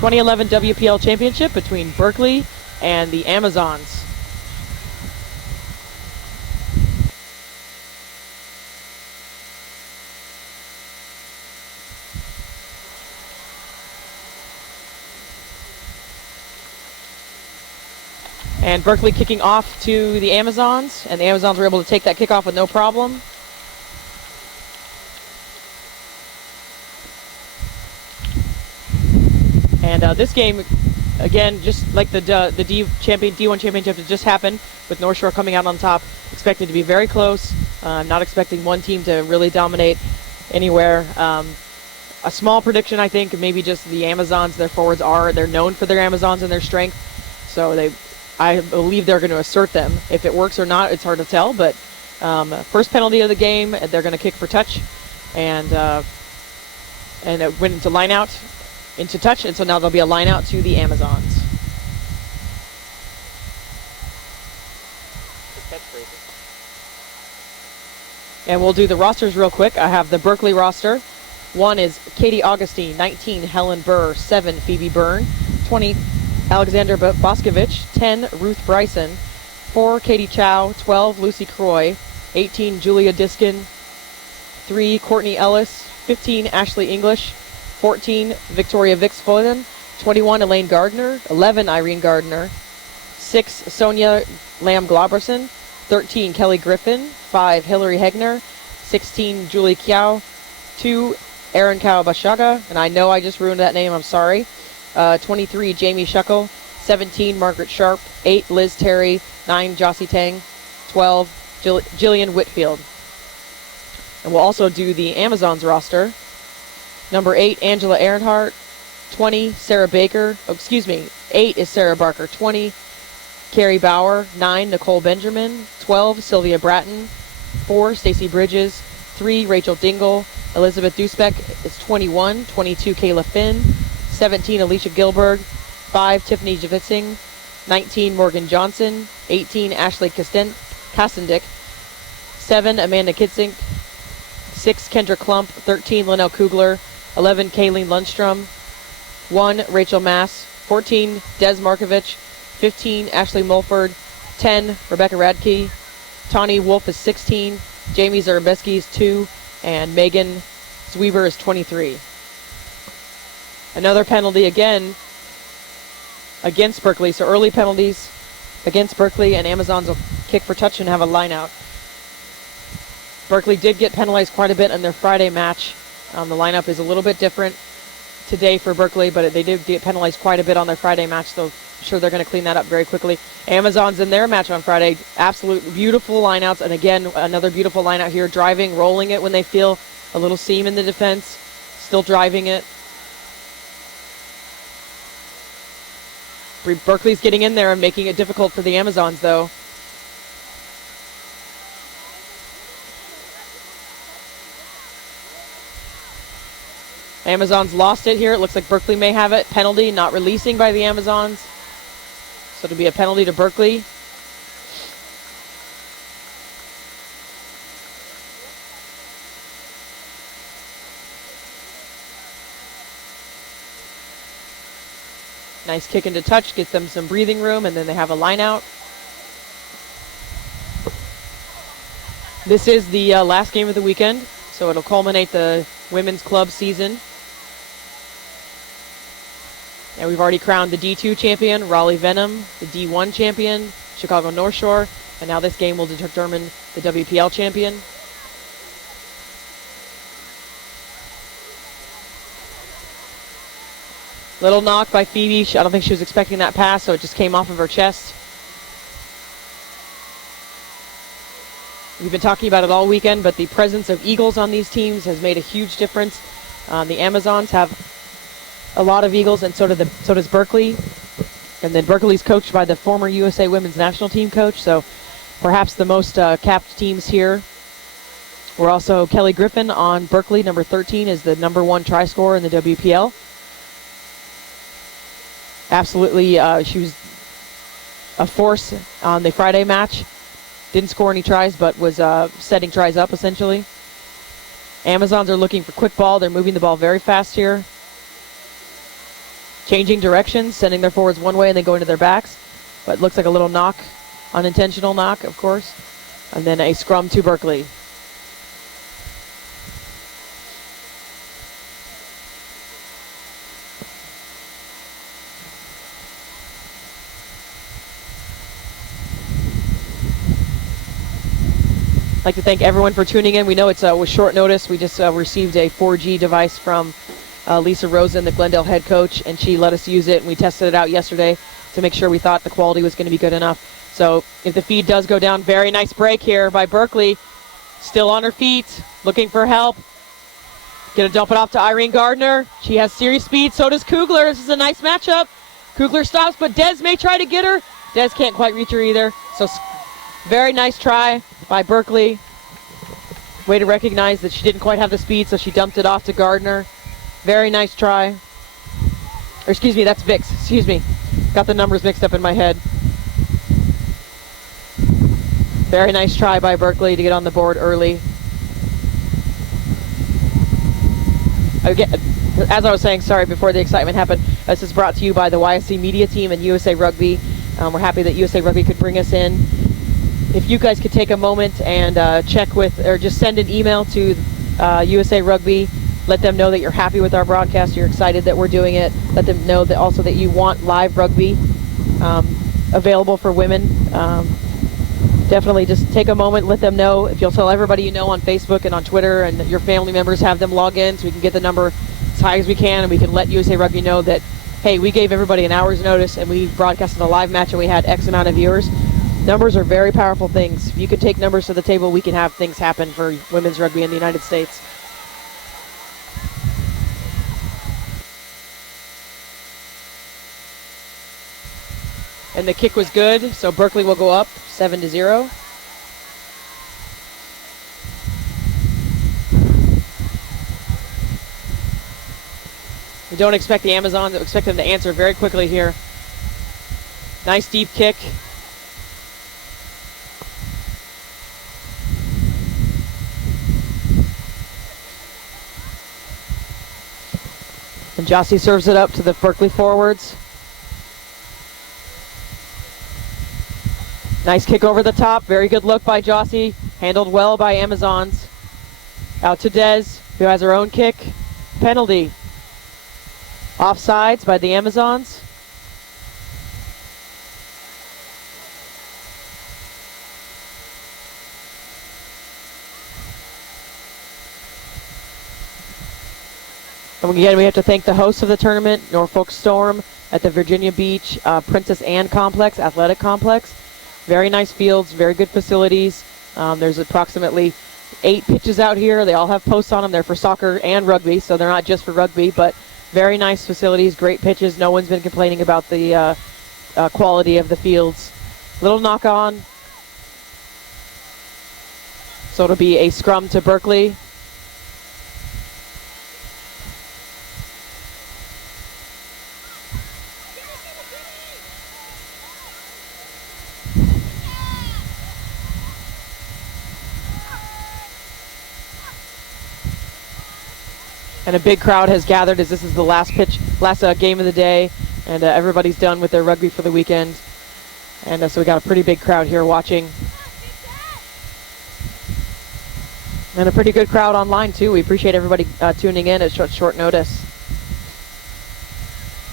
2011 WPL Championship between Berkeley and the Amazons. And Berkeley kicking off to the Amazons, and the Amazons were able to take that kickoff with no problem. And this game, again, just like the D1 championship that just happened, with North Shore coming out on top, expected to be very close. I'm not expecting one team to really dominate anywhere. A small prediction, I think, maybe just the Amazons. Their forwards they're known for their Amazons and their strength, so I believe they're going to assert them. If it works or not, it's hard to tell, but first penalty of the game, they're going to kick for touch, and it went into line out, into touch, and so now there'll be a line out to the Amazons. And we'll do the rosters real quick. I have the Berkeley roster. 1 is Katie Augustine, 19, Helen Burr, 7, Phoebe Byrne, 20, Alexander Boscovich, 10, Ruth Bryson, 4, Katie Chow, 12, Lucy Croy, 18, Julia Diskin, 3, Courtney Ellis, 15, Ashley English, 14, Victoria Vixfoden, 21, Elaine Gardner, 11, Irene Gardner, 6, Sonia Lamb Globberson, 13, Kelly Griffin, 5, Hillary Hegner, 16, Julie Kiao, 2, Erin Kawabashaga, and I know I just ruined that name, I'm sorry. 23, Jamie Shuckle, 17, Margaret Sharp, 8, Liz Terry, 9, Jossie Tang, 12, Jillian Whitfield. And we'll also do the Amazons roster. Number 8, Angela Ehrenhart, 20, Sarah Baker, 8 is Sarah Barker, 20, Carrie Bauer, 9, Nicole Benjamin, 12, Sylvia Bratton, 4, Stacy Bridges, 3, Rachel Dingle, Elizabeth Dusbeck is 21, 22, Kayla Finn, 17, Alicia Gilberg, 5, Tiffany Javitsing, 19, Morgan Johnson, 18, Ashley Kastendick, 7, Amanda Kitzink, 6, Kendra Klump, 13, Linnell Kugler, 11, Kayleen Lundstrom, 1, Rachel Mass, 14, Des Markovich, 15, Ashley Mulford, 10, Rebecca Radke, Tawny Wolf is 16, Jamie Zarabeski is 2, and Megan Zweber is 23. Another penalty again against Berkeley. So early penalties against Berkeley, and Amazons will kick for touch and have a line out. Berkeley did get penalized quite a bit in their Friday match. The lineup is a little bit different today for Berkeley, but they did get penalized quite a bit on their Friday match, so I'm sure they're going to clean that up very quickly. Amazons in their match on Friday, absolute beautiful lineouts, and again, another beautiful lineout here, driving, rolling it when they feel a little seam in the defense, still driving it. Berkeley's getting in there and making it difficult for the Amazons, though. Amazons lost it here. It looks like Berkeley may have it. Penalty, not releasing by the Amazons. So it'll be a penalty to Berkeley. Nice kick into touch, gets them some breathing room, and then they have a line out. This is the last game of the weekend, so it'll culminate the women's club season. And we've already crowned the D2 champion, Raleigh Venom, the D1 champion, Chicago North Shore, and now this game will determine the WPL champion. Little knock by Phoebe. I don't think she was expecting that pass, so it just came off of her chest. We've been talking about it all weekend, but the presence of Eagles on these teams has made a huge difference. The Amazons have a lot of Eagles, and so does Berkeley. And then Berkeley's coached by the former USA Women's National Team coach, so perhaps the most capped teams here. We're also Kelly Griffin on Berkeley, number 13, is the number 1 try scorer in the WPL. Absolutely, she was a force on the Friday match. Didn't score any tries, but was setting tries up, essentially. Amazons are looking for quick ball. They're moving the ball very fast here. changing directions, sending their forwards one way and then going to their backs. But it looks like a little knock, unintentional knock, of course. And then a scrum to Berkeley. I'd like to thank everyone for tuning in. We know it's with short notice. We just received a 4G device from Lisa Rosen, the Glendale head coach, and she let us use it, and we tested it out yesterday to make sure we thought the quality was going to be good enough. So if the feed does go down, very nice break here by Berkeley. Still on her feet, looking for help. Gonna dump it off to Irene Gardner. She has serious speed, so does Kugler. This is a nice matchup. Kugler stops, but Des may try to get her. Des can't quite reach her either. So very nice try by Berkeley. Way to recognize that she didn't quite have the speed, so she dumped it off to Gardner. Very nice try. Or excuse me, that's Vix. Excuse me. Got the numbers mixed up in my head. Very nice try by Berkeley to get on the board early. Again, as I was saying, sorry, before the excitement happened, this is brought to you by the YSC Media Team and USA Rugby. We're happy that USA Rugby could bring us in. If you guys could take a moment and check with, or just send an email to USA Rugby, let them know that you're happy with our broadcast, you're excited that we're doing it. Let them know that also that you want live rugby available for women. Definitely just take a moment, let them know. If you'll tell everybody you know on Facebook and on Twitter, and your family members, have them log in so we can get the number as high as we can, and we can let USA Rugby know that, hey, we gave everybody an hour's notice and we broadcasted a live match and we had X amount of viewers. Numbers are very powerful things. If you can take numbers to the table, we can have things happen for women's rugby in the United States. And the kick was good, so Berkeley will go up 7-0. We don't expect the Amazons, we expect them to answer very quickly here. Nice deep kick. And Jossie serves it up to the Berkeley forwards. Nice kick over the top. Very good look by Jossie. Handled well by Amazons. Out to Des, who has her own kick. Penalty. Offsides by the Amazons. And again, we have to thank the hosts of the tournament, Norfolk Storm at the Virginia Beach Princess Anne Complex, Athletic Complex. Very nice fields, very good facilities. There's approximately 8 pitches out here. They all have posts on them. They're for soccer and rugby, so they're not just for rugby, but very nice facilities, great pitches. No one's been complaining about the quality of the fields. Little knock on. So it'll be a scrum to Berkeley. And a big crowd has gathered as this is the last game of the day, and everybody's done with their rugby for the weekend. And so we got a pretty big crowd here watching. And a pretty good crowd online too. We appreciate everybody tuning in at short notice.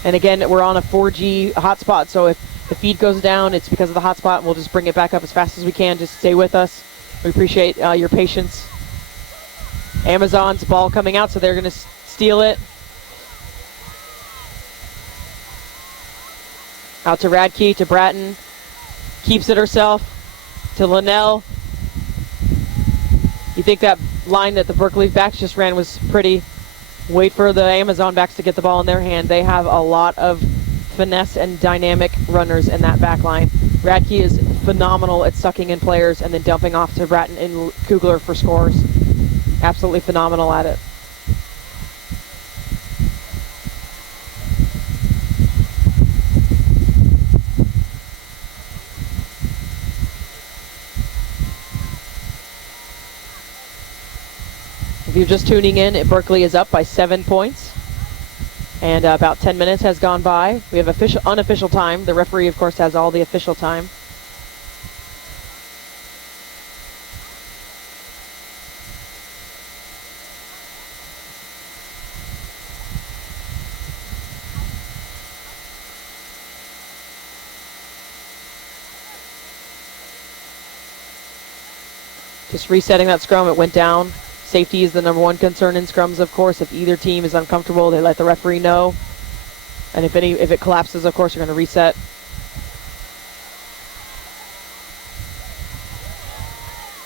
And again, we're on a 4G hotspot, so if the feed goes down, it's because of the hotspot. We'll just bring it back up as fast as we can. Just stay with us. We appreciate your patience. Amazon's ball coming out, so they're going to steal it. Out to Radke, to Bratton. Keeps it herself. To Linnell. You think that line that the Berkeley backs just ran was pretty. Wait for the Amazon backs to get the ball in their hand. They have a lot of finesse and dynamic runners in that back line. Radke is phenomenal at sucking in players and then dumping off to Bratton and Kugler for scores. Absolutely phenomenal at it. If you're just tuning in, Berkeley is up by 7 points. And about 10 minutes has gone by. We have unofficial time. The referee, of course, has all the official time. Just resetting that scrum, it went down. Safety is the number one concern in scrums, of course. If either team is uncomfortable, they let the referee know. And if it collapses, of course, you're going to reset.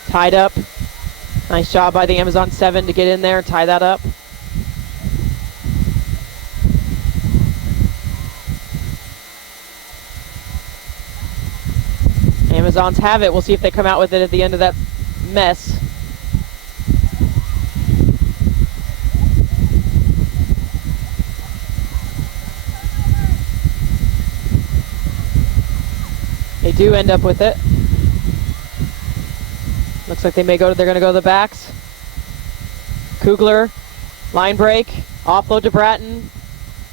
Tied up. Nice job by the Amazon 7 to get in there and tie that up. Amazons have it. We'll see if they come out with it at the end of that mess. They do end up with it. Looks like they're going to go to the backs. Kugler, line break, offload to Bratton.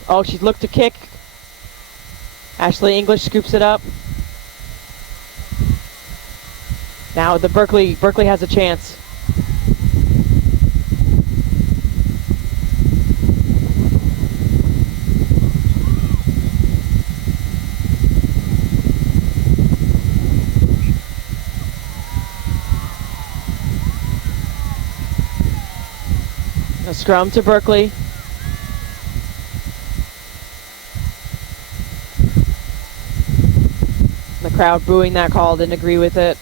Oh, she's looked to kick. Ashley English scoops it up. Now the Berkeley has a chance. A scrum to Berkeley. The crowd booing that call, didn't agree with it.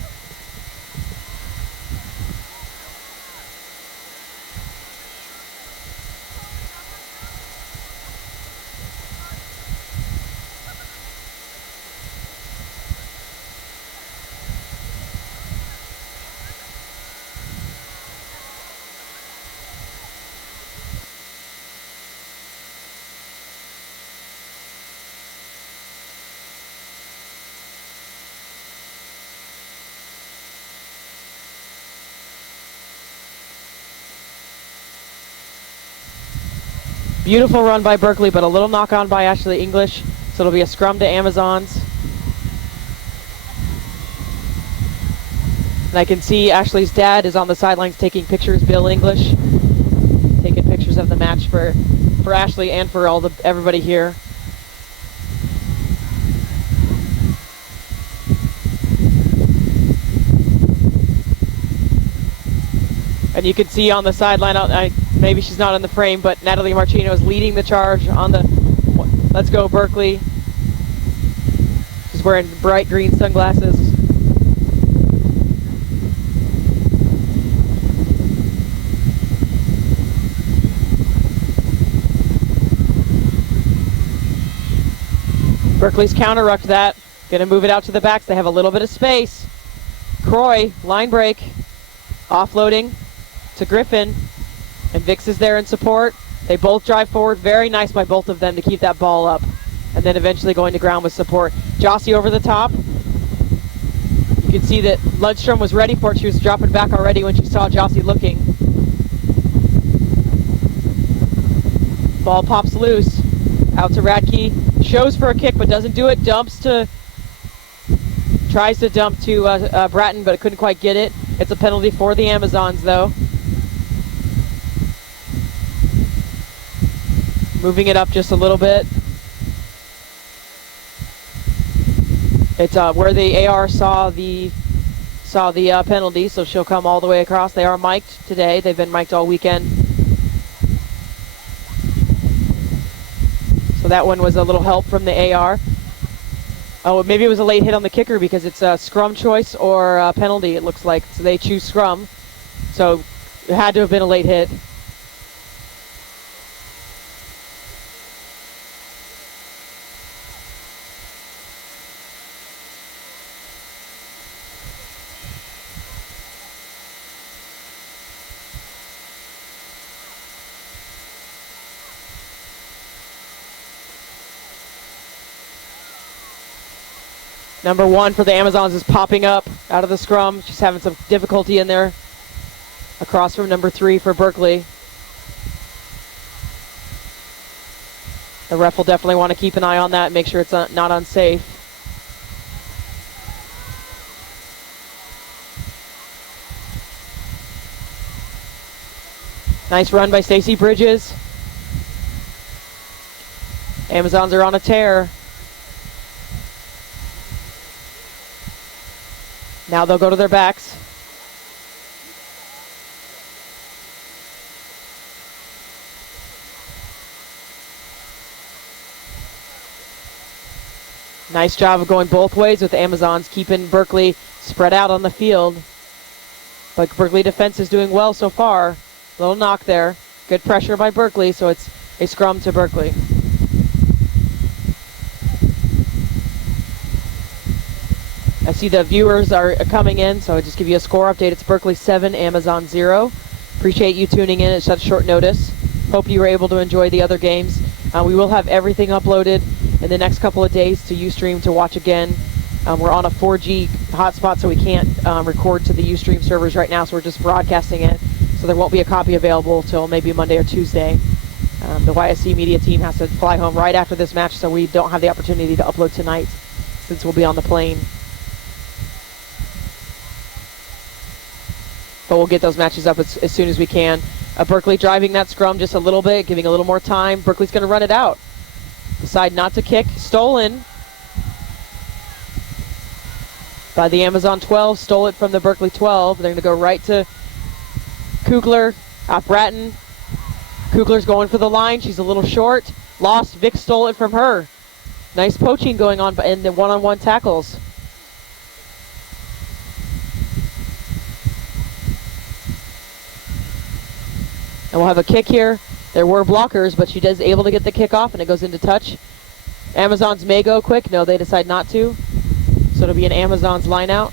Beautiful run by Berkeley, but a little knock on by Ashley English. So it'll be a scrum to Amazons. And I can see Ashley's dad is on the sidelines taking pictures, Bill English. Taking pictures of the match for Ashley and for everybody here. And you can see on the sideline, maybe she's not in the frame, but Natalie Marchino is leading the charge on the Let's Go Berkeley. She's wearing bright green sunglasses. Berkeley's counter-rucked that. Gonna move it out to the backs. They have a little bit of space. Croy, line break. Offloading to Griffin. And Vix is there in support. They both drive forward. Very nice by both of them to keep that ball up. And then eventually going to ground with support. Jossie over the top. You can see that Lundstrom was ready for it. She was dropping back already when she saw Jossie looking. Ball pops loose. Out to Radke. Shows for a kick, but doesn't do it. Tries to dump to Bratton, but couldn't quite get it. It's a penalty for the Amazons, though. Moving it up just a little bit. It's where the AR saw the penalty, so she'll come all the way across. They are mic'd today. They've been mic'd all weekend. So that one was a little help from the AR. Oh, maybe it was a late hit on the kicker because it's a scrum choice or a penalty, it looks like. So they choose scrum. So it had to have been a late hit. Number 1 for the Amazons is popping up out of the scrum. She's having some difficulty in there. Across from number 3 for Berkeley. The ref will definitely want to keep an eye on that, make sure it's not unsafe. Nice run by Stacy Bridges. Amazons are on a tear. Now they'll go to their backs. Nice job of going both ways with the Amazons, keeping Berkeley spread out on the field. But Berkeley defense is doing well so far. Little knock there. Good pressure by Berkeley, so it's a scrum to Berkeley. I see the viewers are coming in, so I'll just give you a score update. It's Berkeley 7, Amazon 0. Appreciate you tuning in at such short notice. Hope you were able to enjoy the other games. We will have everything uploaded in the next couple of days to Ustream to watch again. We're on a 4G hotspot, so we can't record to the Ustream servers right now, so we're just broadcasting it. So there won't be a copy available till maybe Monday or Tuesday. The YSC media team has to fly home right after this match, so we don't have the opportunity to upload tonight since we'll be on the plane. But we'll get those matches up as soon as we can. Berkeley driving that scrum just a little bit, giving a little more time. Berkeley's going to run it out. Decide not to kick. Stolen by the Amazon 12. Stole it from the Berkeley 12. They're going to go right to Kugler. Bratton. Kugler's going for the line. She's a little short. Lost. Vic stole it from her. Nice poaching going on in the one-on-one tackles. And we'll have a kick here. There were blockers, but she is able to get the kick off, and it goes into touch. Amazons may go quick. No, they decide not to. So it'll be an Amazons line out.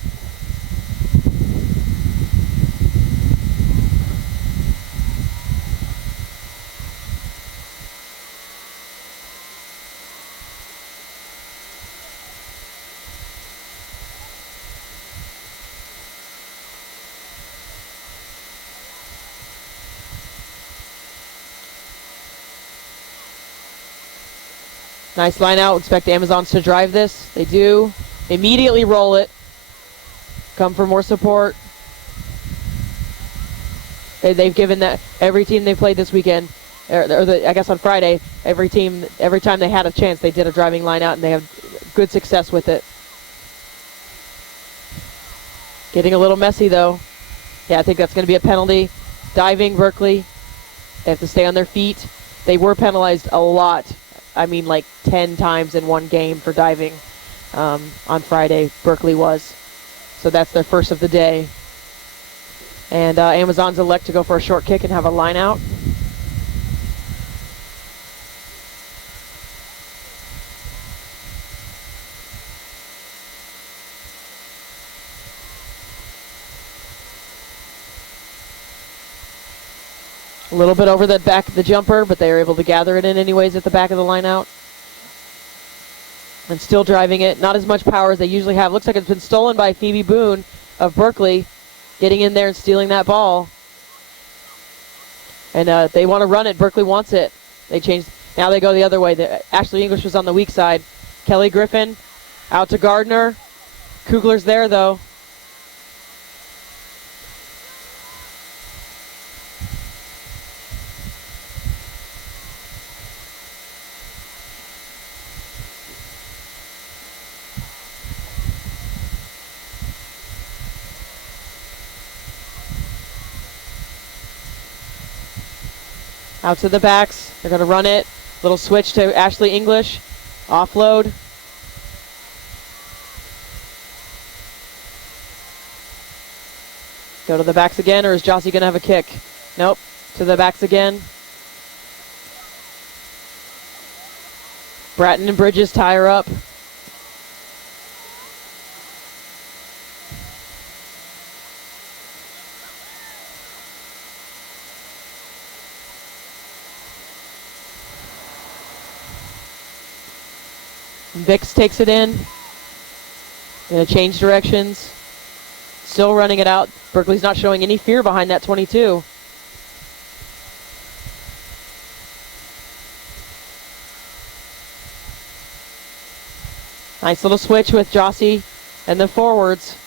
Nice line out. Expect the Amazons to drive this. They do. Immediately roll it. Come for more support. They've given that every team they played this weekend, I guess on Friday, every time they had a chance, they did a driving line out, and they have good success with it. Getting a little messy though. Yeah, I think that's going to be a penalty. Diving, Berkeley. They have to stay on their feet. They were penalized a lot. I mean, like 10 times in one game for diving on Friday. Berkeley was. So that's their first of the day. And Amazons elect to go for a short kick and have a line out. A little bit over the back of the jumper, but they are able to gather it in anyways at the back of the line out. And still driving it. Not as much power as they usually have. Looks like it's been stolen by Phoebe Boone of Berkeley. Getting in there and stealing that ball. And they want to run it. Berkeley wants it. They changed. Now they go the other way. Ashley English was on the weak side. Kelly Griffin out to Gardner. Kugler's there, though. Out to the backs. They're going to run it. Little switch to Ashley English. Offload. Go to the backs again, or is Jossie going to have a kick? Nope. To the backs again. Bratton and Bridges tie her up. Vix takes it in. Gonna change directions. Still running it out. Berkeley's not showing any fear behind that 22. Nice little switch with Jossie and the forwards.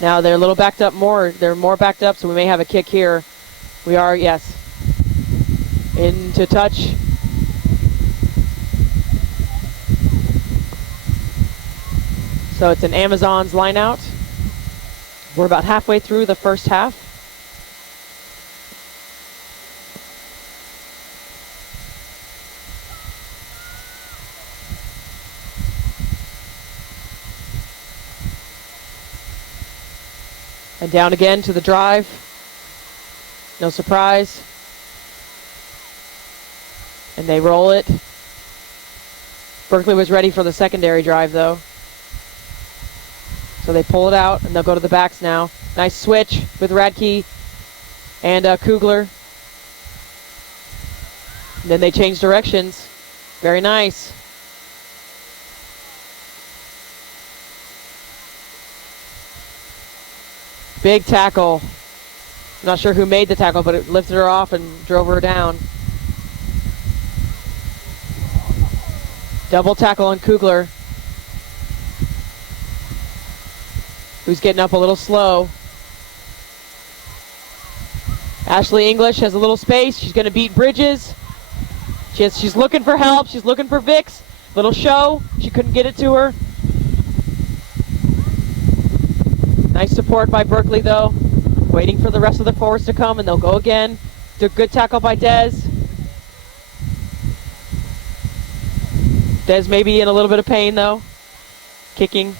Now they're a little backed up more. They're more backed up, so we may have a kick here. We are, yes. Into touch. So it's an Amazons line out. We're about halfway through the first half. And down again to the drive. No surprise. And they roll it. Berkeley was ready for the secondary drive though. So they pull it out and they'll go to the backs now. Nice switch with Radke and Kugler. And then they change directions. Very nice. Big tackle. Not sure who made the tackle, but it lifted her off and drove her down. Double tackle on Kugler, who's getting up a little slow. Ashley English has a little space. She's going to beat Bridges. She's looking for help. She's looking for Vix. Little show. She couldn't get it to her. Nice support by Berkeley, though. Waiting for the rest of the forwards to come, and they'll go again. Good tackle by Des. Des may be in a little bit of pain, though. Kicking.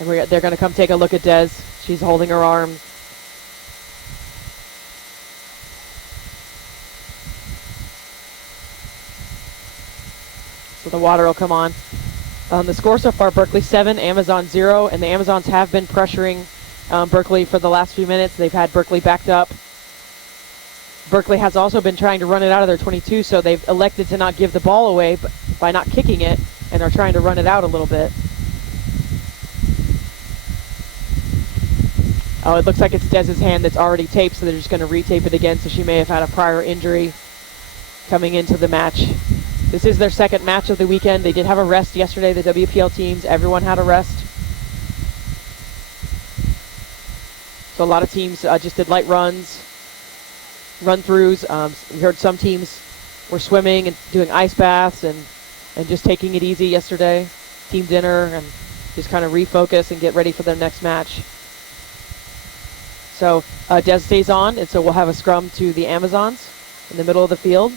And they're going to come take a look at Des. She's holding her arm. So the water will come on. The score so far, Berkeley 7, Amazon 0, and the Amazons have been pressuring Berkeley for the last few minutes. They've had Berkeley backed up. Berkeley has also been trying to run it out of their 22, so they've elected to not give the ball away by not kicking it, and are trying to run it out a little bit. Oh, it looks like it's Dez's hand that's already taped, so they're just going to retape it again, so she may have had a prior injury coming into the match. This is their second match of the weekend. They did have a rest yesterday, the WPL teams. Everyone had a rest. So a lot of teams just did light runs, run-throughs. We heard some teams were swimming and doing ice baths and just taking it easy yesterday. Team dinner and just kind of refocus and get ready for their next match. So Des stays on, and so we'll have a scrum to the Amazons in the middle of the field.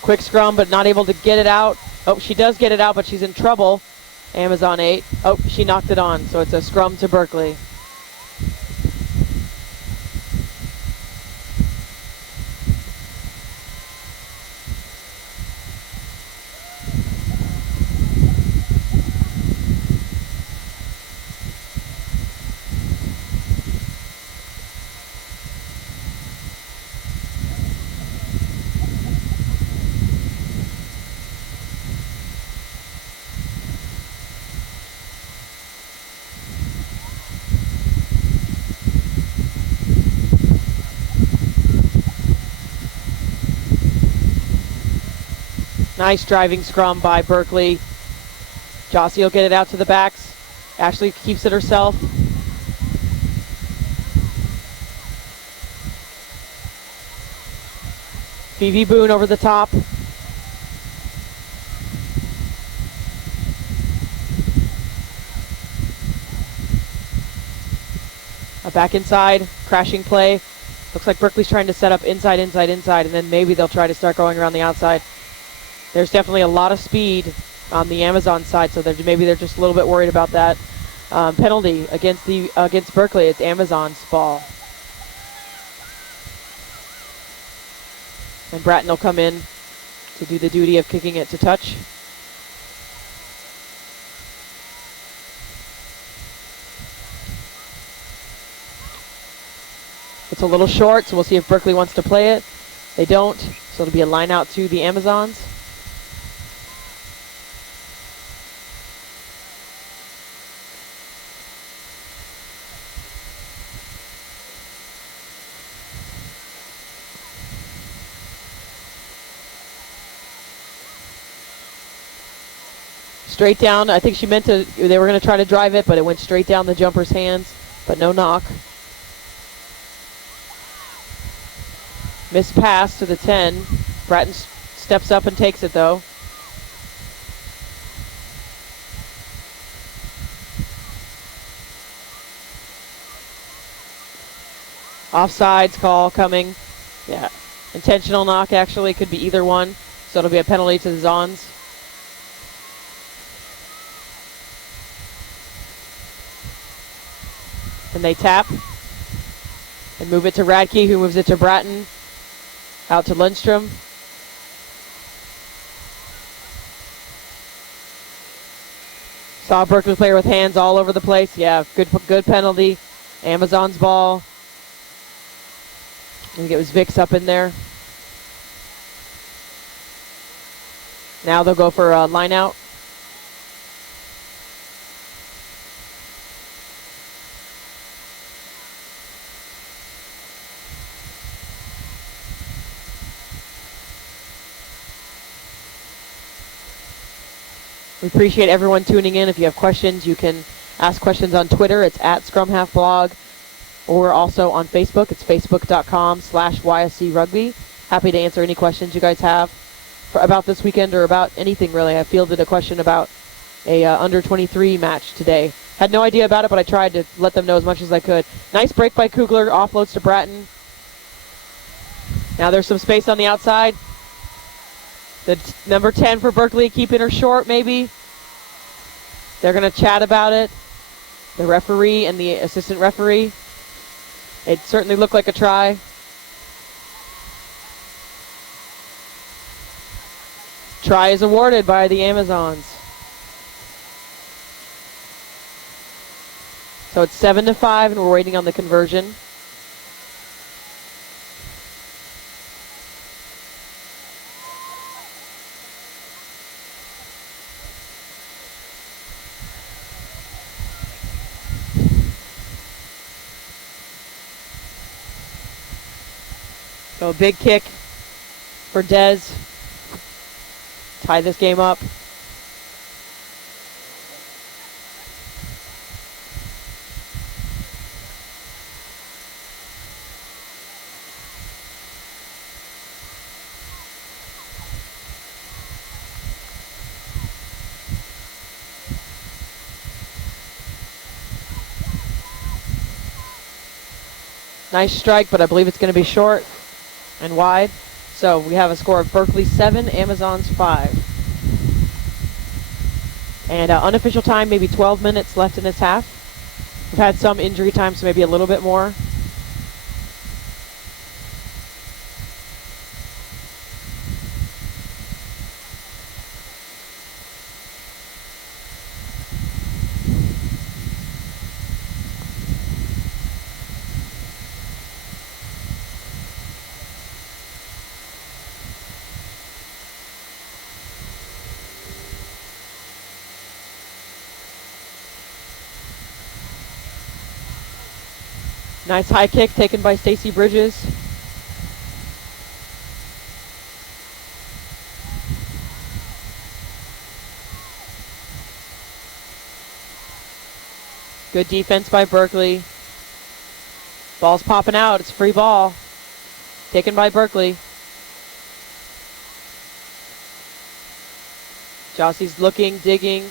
Quick scrum, but not able to get it out. Oh, she does get it out, but she's in trouble. Amazon 8. Oh, she knocked it on, so it's a scrum to Berkeley. Nice driving scrum by Berkeley. Jossie will get it out to the backs. Ashley keeps it herself. Phoebe Boone over the top. Back inside, crashing play. Looks like Berkeley's trying to set up inside, inside, inside, and then maybe they'll try to start going around the outside. There's definitely a lot of speed on the Amazon side, so maybe they're just a little bit worried about that. Penalty against Berkeley. It's Amazon's ball. And Bratton will come in to do the duty of kicking it to touch. It's a little short, so we'll see if Berkeley wants to play it. They don't, so it'll be a line out to the Amazons. Straight down. I think she meant to, they were going to try to drive it, but it went straight down the jumper's hands, but no knock. Missed pass to the 10. Bratton steps up and takes it, though. Offsides call coming. Yeah. Intentional knock, actually. Could be either one. So it'll be a penalty to the Zons. And they tap and move it to Radke, who moves it to Bratton. Out to Lundstrom. Saw a Berkeley player with hands all over the place. Yeah, good penalty. Amazon's ball. I think it was Vicks up in there. Now they'll go for a line out. We appreciate everyone tuning in. If you have questions, you can ask questions on Twitter. It's at ScrumHalfBlog, or also on Facebook. It's facebook.com/YSC Rugby. Happy to answer any questions you guys have about this weekend or about anything, really. I fielded a question about a under 23 match today. Had no idea about it, but I tried to let them know as much as I could. Nice break by Kugler. Offloads to Bratton. Now there's some space on the outside. The number 10 for Berkeley, keeping her short, maybe. They're going to chat about it. The referee and the assistant referee. It certainly looked like a try. Try is awarded by the Amazons. So it's 7-5, and we're waiting on the conversion. So a big kick for Dez. Tie this game up. Nice strike, but I believe it's going to be short and wide. So we have a score of Berkeley 7, Amazons 5. And unofficial time, maybe 12 minutes left in this half. We've had some injury time, so maybe a little bit more. Nice high kick taken by Stacy Bridges. Good defense by Berkeley. Ball's popping out. It's free ball. Taken by Berkeley. Jossie's looking, digging,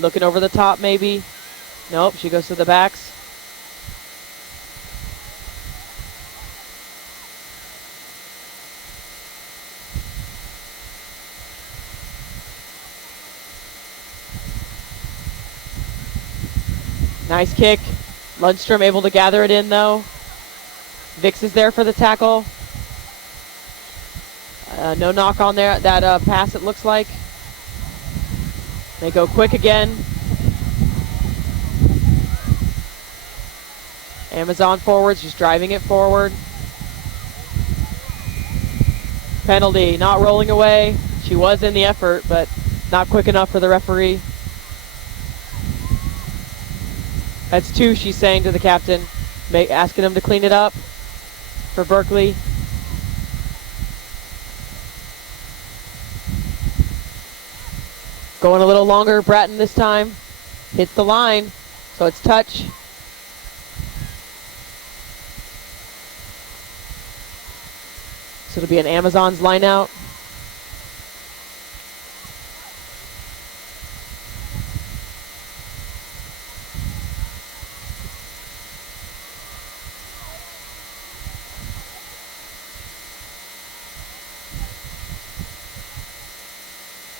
looking over the top maybe. Nope, she goes to the backs. Nice kick. Lundstrom able to gather it in, though. Vix is there for the tackle. No knock on there. That pass, it looks like. They go quick again. Amazon forwards, just driving it forward. Penalty, not rolling away. She was in the effort, but not quick enough for the referee. That's 2, she's saying to the captain, asking him to clean it up for Berkeley. Going a little longer, Bratton this time. Hits the line, so it's touch. So it'll be an Amazons line out.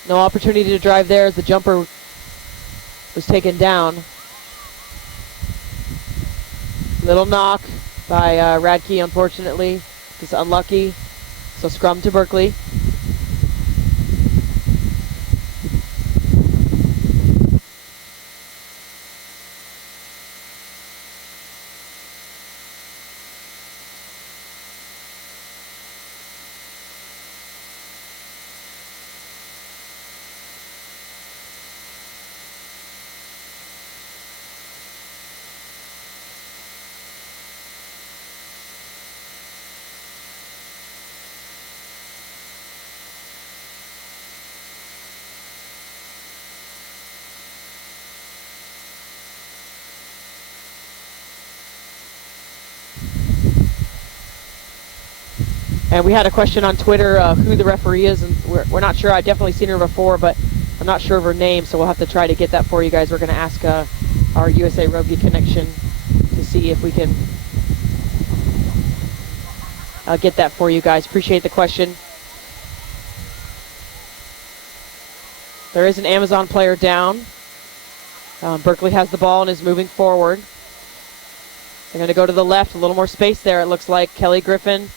No opportunity to drive there as the jumper was taken down. Little knock by Radke, unfortunately. Just unlucky. So scrum to Berkeley. And we had a question on Twitter who the referee is, and we're not sure. I've definitely seen her before, but I'm not sure of her name, so we'll have to try to get that for you guys. We're going to ask our USA Rugby connection to see if we can get that for you guys. Appreciate the question. There is an Amazon player down. Berkeley has the ball and is moving forward. They're going to go to the left, a little more space there, it looks like. Kelly Griffin.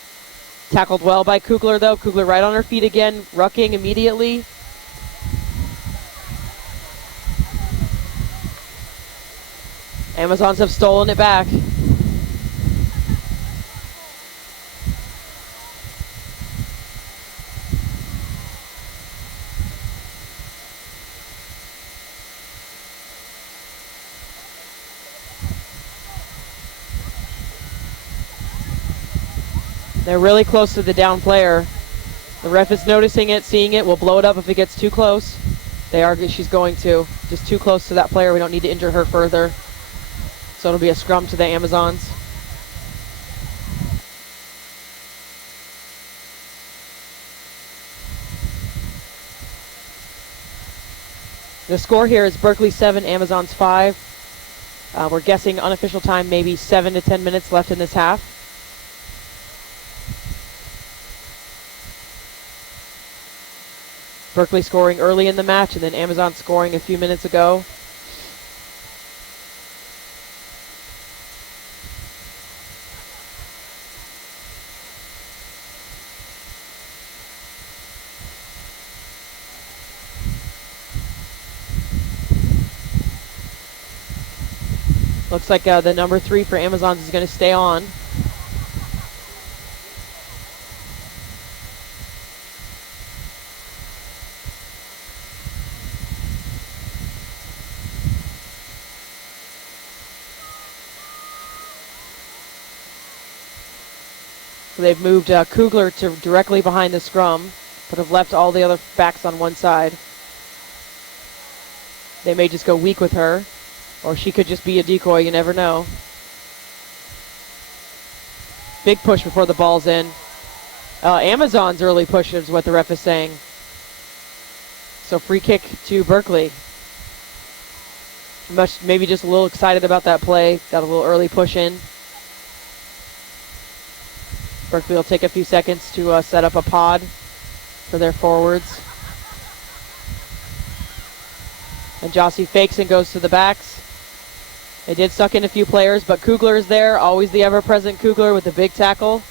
Tackled well by Kugler, though. Kugler right on her feet again, rucking immediately. Amazons have stolen it back. They're really close to the down player. The ref is noticing it, seeing it. We'll blow it up if it gets too close. She's going to. Just too close to that player. We don't need to injure her further. So it'll be a scrum to the Amazons. The score here is Berkeley 7, Amazons 5. We're guessing unofficial time, maybe 7 to 10 minutes left in this half. Berkeley scoring early in the match, and then Amazon scoring a few minutes ago. Looks like the number 3 for Amazons is going to stay on. So they've moved Kugler to directly behind the scrum, but have left all the other backs on one side. They may just go weak with her, or she could just be a decoy, you never know. Big push before the ball's in. Amazon's early push is what the ref is saying. So free kick to Berkeley. Maybe just a little excited about that play. Got a little early push in. Berkeley will take a few seconds to set up a pod for their forwards. And Jossie fakes and goes to the backs. They did suck in a few players, but Kugler is there. Always the ever-present Kugler with the big tackle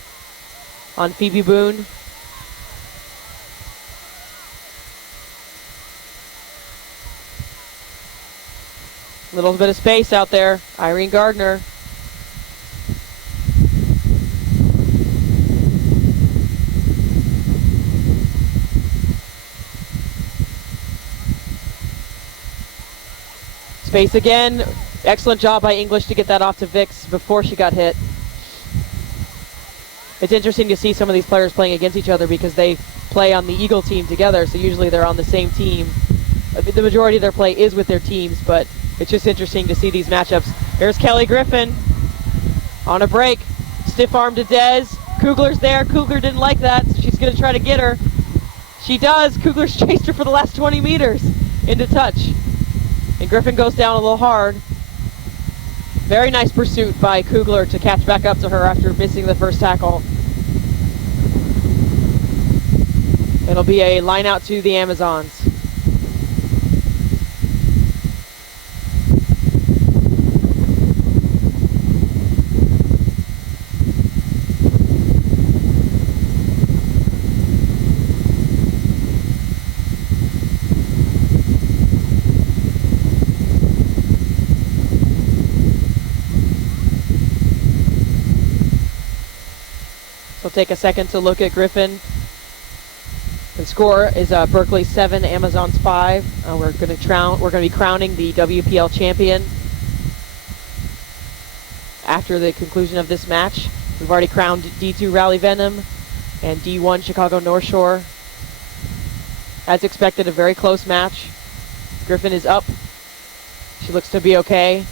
on Phoebe Boone. Little bit of space out there. Irene Gardner. Space again. Excellent job by English to get that off to Vix before she got hit. It's interesting to see some of these players playing against each other because they play on the Eagle team together, so usually they're on the same team. The majority of their play is with their teams, but it's just interesting to see these matchups. There's Kelly Griffin on a break. Stiff arm to Dez. Kugler's there. Kugler didn't like that, so she's going to try to get her. She does. Kugler's chased her for the last 20 meters into touch. And Griffin goes down a little hard. Very nice pursuit by Kugler to catch back up to her after missing the first tackle. It'll be a line out to the Amazons. So take a second to look at Griffin. The score is Berkeley 7, Amazons 5. We're going to be crowning the WPL champion after the conclusion of this match. We've already crowned D2 Raleigh Venom and D1 Chicago North Shore. As expected, a very close match. Griffin is up. She looks to be okay.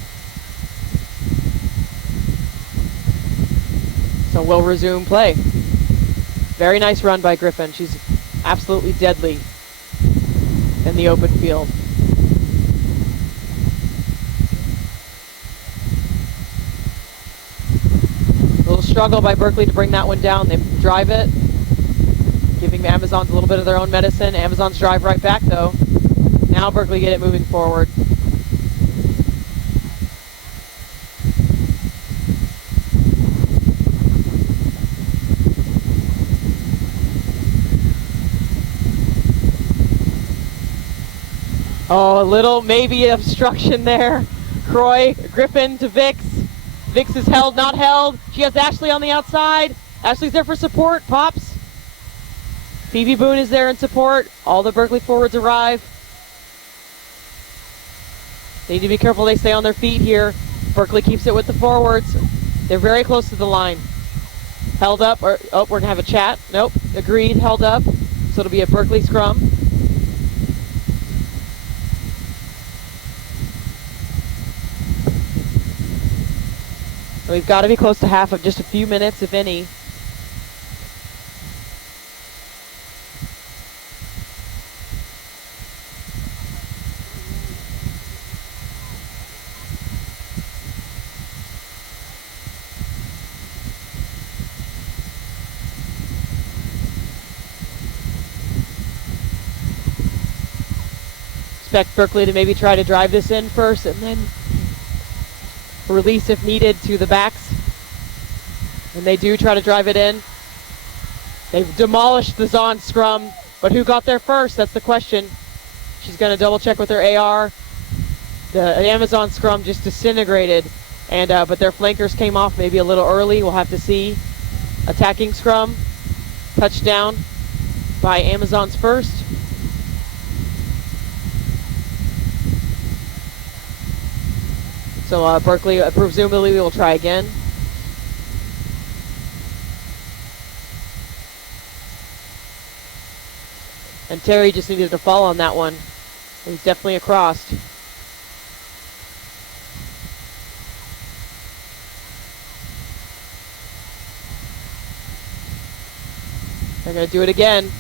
So we'll resume play. Very nice run by Griffin. She's absolutely deadly in the open field. A little struggle by Berkeley to bring that one down. They drive it, giving the Amazons a little bit of their own medicine. Amazons drive right back though. Now Berkeley get it moving forward. Oh, a little maybe obstruction there. Griffin to Vix. Vix is held, not held. She has Ashley on the outside. Ashley's there for support. Pops. Phoebe Boone is there in support. All the Berkeley forwards arrive. They need to be careful they stay on their feet here. Berkeley keeps it with the forwards. They're very close to the line. Held up. We're going to have a chat. Nope. Agreed. Held up. So it'll be a Berkeley scrum. We've got to be close to half of just a few minutes, if any. Expect Berkeley to maybe try to drive this in first and then release if needed to the backs. And they do try to drive it in. They've demolished the Zon scrum, but who got there first? That's the question. She's going to double check with her AR. The Amazon scrum just disintegrated, and but their flankers came off maybe a little early. We'll have to see. Attacking scrum. Touchdown by Amazons first. So Berkeley presumably will try again. And Terry just needed to fall on that one. He's definitely across. They're going to do it again.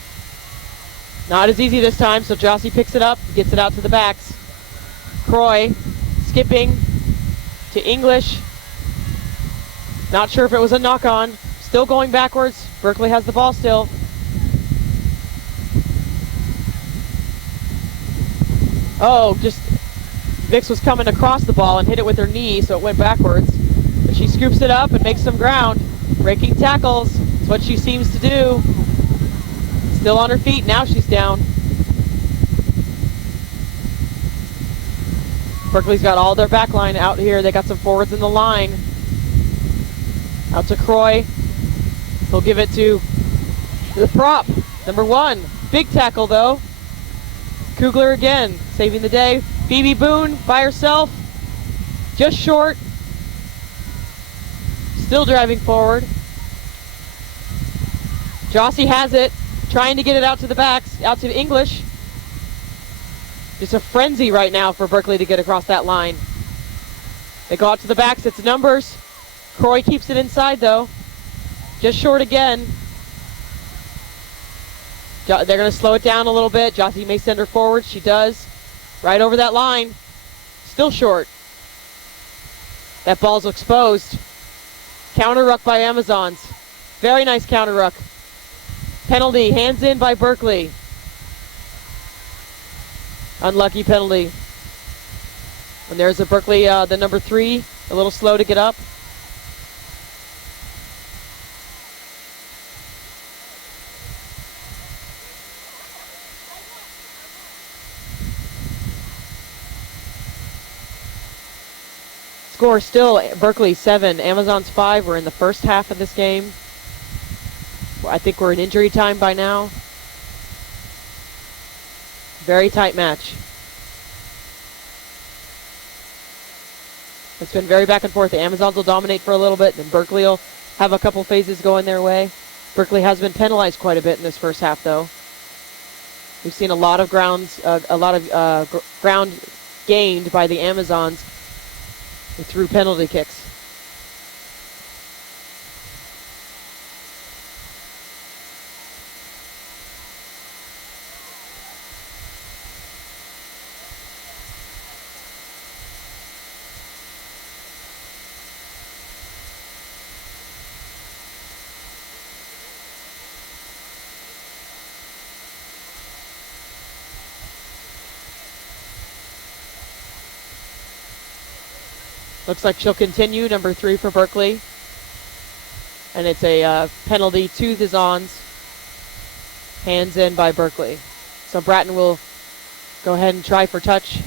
Not as easy this time, so Jossie picks it up, gets it out to the backs. Croy skipping to English. Not sure if it was a knock-on. Still going backwards. Berkeley has the ball still. Oh, just Vix was coming across the ball and hit it with her knee, so it went backwards. But she scoops it up and makes some ground. Breaking tackles. It's what she seems to do. Still on her feet. Now she's down. Berkeley's got all their back line out here. They got some forwards in the line. Out to Croy. He'll give it to the prop, number 1. Big tackle, though. Kugler again, saving the day. Phoebe Boone by herself. Just short. Still driving forward. Jossie has it. Trying to get it out to the backs. Out to English. Just a frenzy right now for Berkeley to get across that line. They go out to the backs. It's numbers. Croy keeps it inside, though. Just short again. They're going to slow it down a little bit. Jossie may send her forward. She does. Right over that line. Still short. That ball's exposed. Counter ruck by Amazons. Very nice counter ruck. Penalty. Hands in by Berkeley. Unlucky penalty. And there's a Berkeley, the number 3, a little slow to get up. Score still Berkeley 7, Amazons 5. We're in the first half of this game. I think we're in injury time by now. Very tight match. It's been very back and forth. The Amazons will dominate for a little bit, and then Berkeley will have a couple phases going their way. Berkeley has been penalized quite a bit in this first half, though. We've seen a lot of ground gained by the Amazons through penalty kicks. Looks like she'll continue, number 3 for Berkeley. And it's a penalty to the Zons. Hands in by Berkeley. So Bratton will go ahead and try for touch.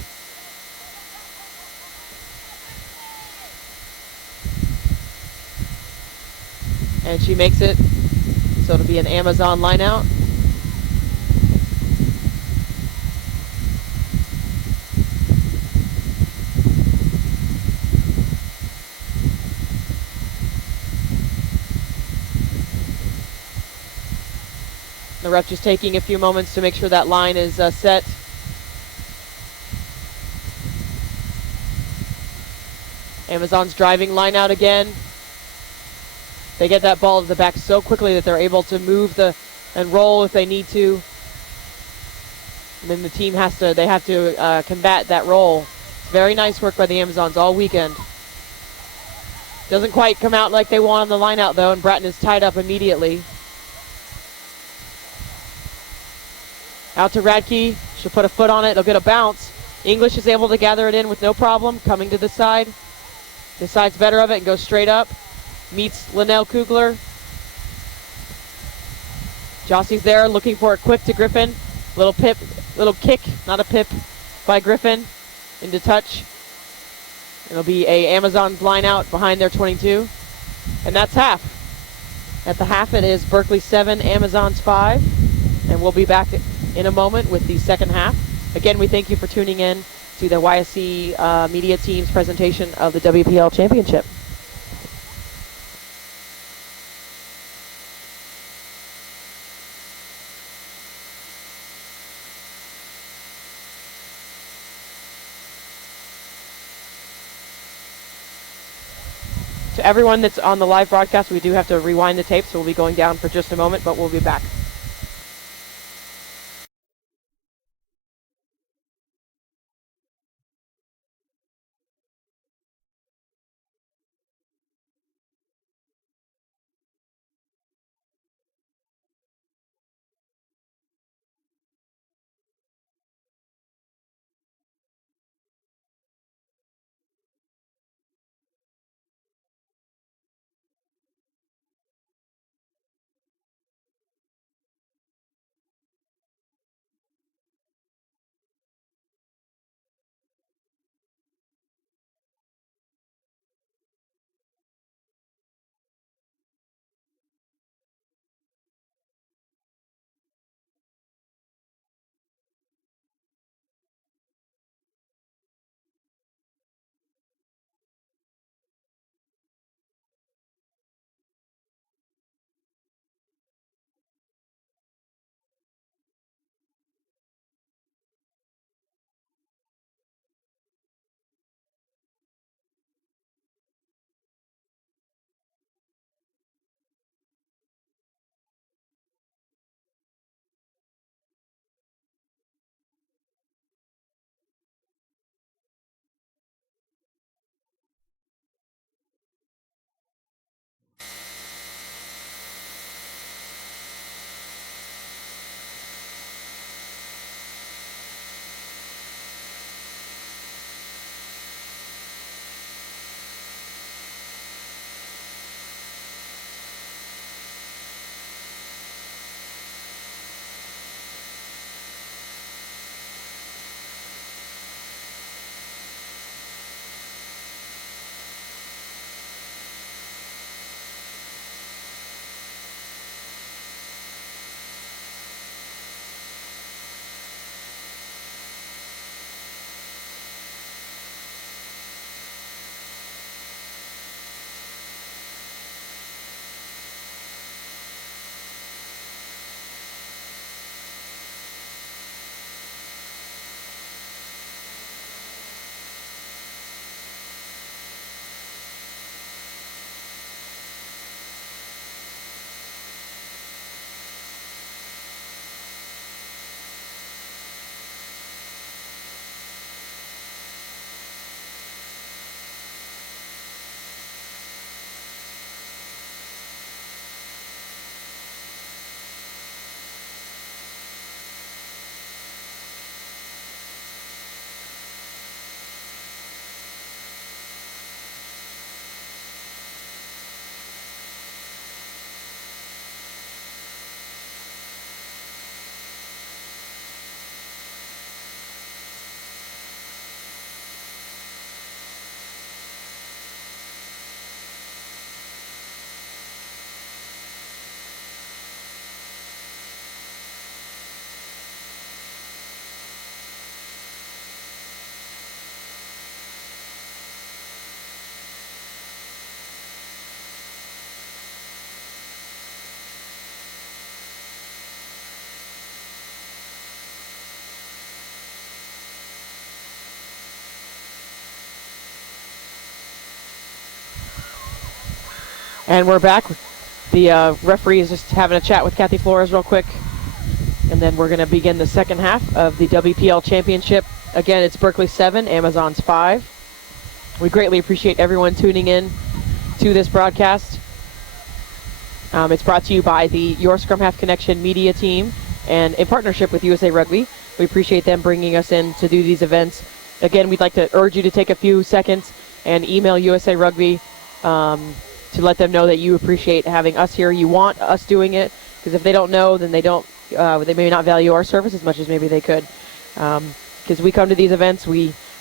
And she makes it. So it'll be an Amazon line out. The ref just taking a few moments to make sure that line is set. Amazon's driving line out again. They get that ball to the back so quickly that they're able to move and roll if they need to. And then the team have to combat that roll. Very nice work by the Amazons all weekend. Doesn't quite come out like they want on the line out, though, and Bratton is tied up immediately. Out to Radke. She'll put a foot on it. It'll get a bounce. English is able to gather it in with no problem. Coming to the side. Decides better of it and goes straight up. Meets Linnell Kugler. Jossie's there looking for it quick to Griffin. Little kick, not a pip, by Griffin into touch. It'll be a Amazons line out behind their 22. And that's half. At the half it is Berkeley 7, Amazons 5. And we'll be back in a moment with the second half. Again, we thank you for tuning in to the YSC media team's presentation of the WPL Championship. To everyone that's on the live broadcast, we do have to rewind the tape, so we'll be going down for just a moment, but we'll be back. And we're back. The referee is just having a chat with Kathy Flores real quick. And then we're going to begin the second half of the WPL Championship. Again, it's Berkeley 7, Amazons 5. We greatly appreciate everyone tuning in to this broadcast. It's brought to you by the Your Scrum Half Connection media team and in partnership with USA Rugby. We appreciate them bringing us in to do these events. Again, we'd like to urge you to take a few seconds and email USA Rugby to let them know that you appreciate having us here. You want us doing it, because if they don't know, then they may not value our service as much as maybe they could. Because we come to these events,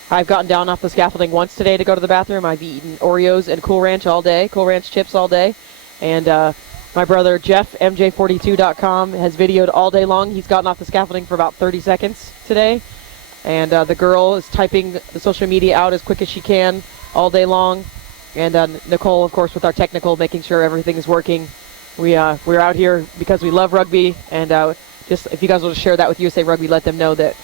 I've gotten down off the scaffolding once today to go to the bathroom. I've eaten Oreos and Cool Ranch all day, Cool Ranch chips all day. And my brother Jeff, MJ42.com, has videoed all day long. He's gotten off the scaffolding for about 30 seconds today. And the girl is typing the social media out as quick as she can all day long. And Nicole, of course, with our technical, making sure everything is working. We're out here because we love rugby, and just if you guys will just share that with USA Rugby, let them know that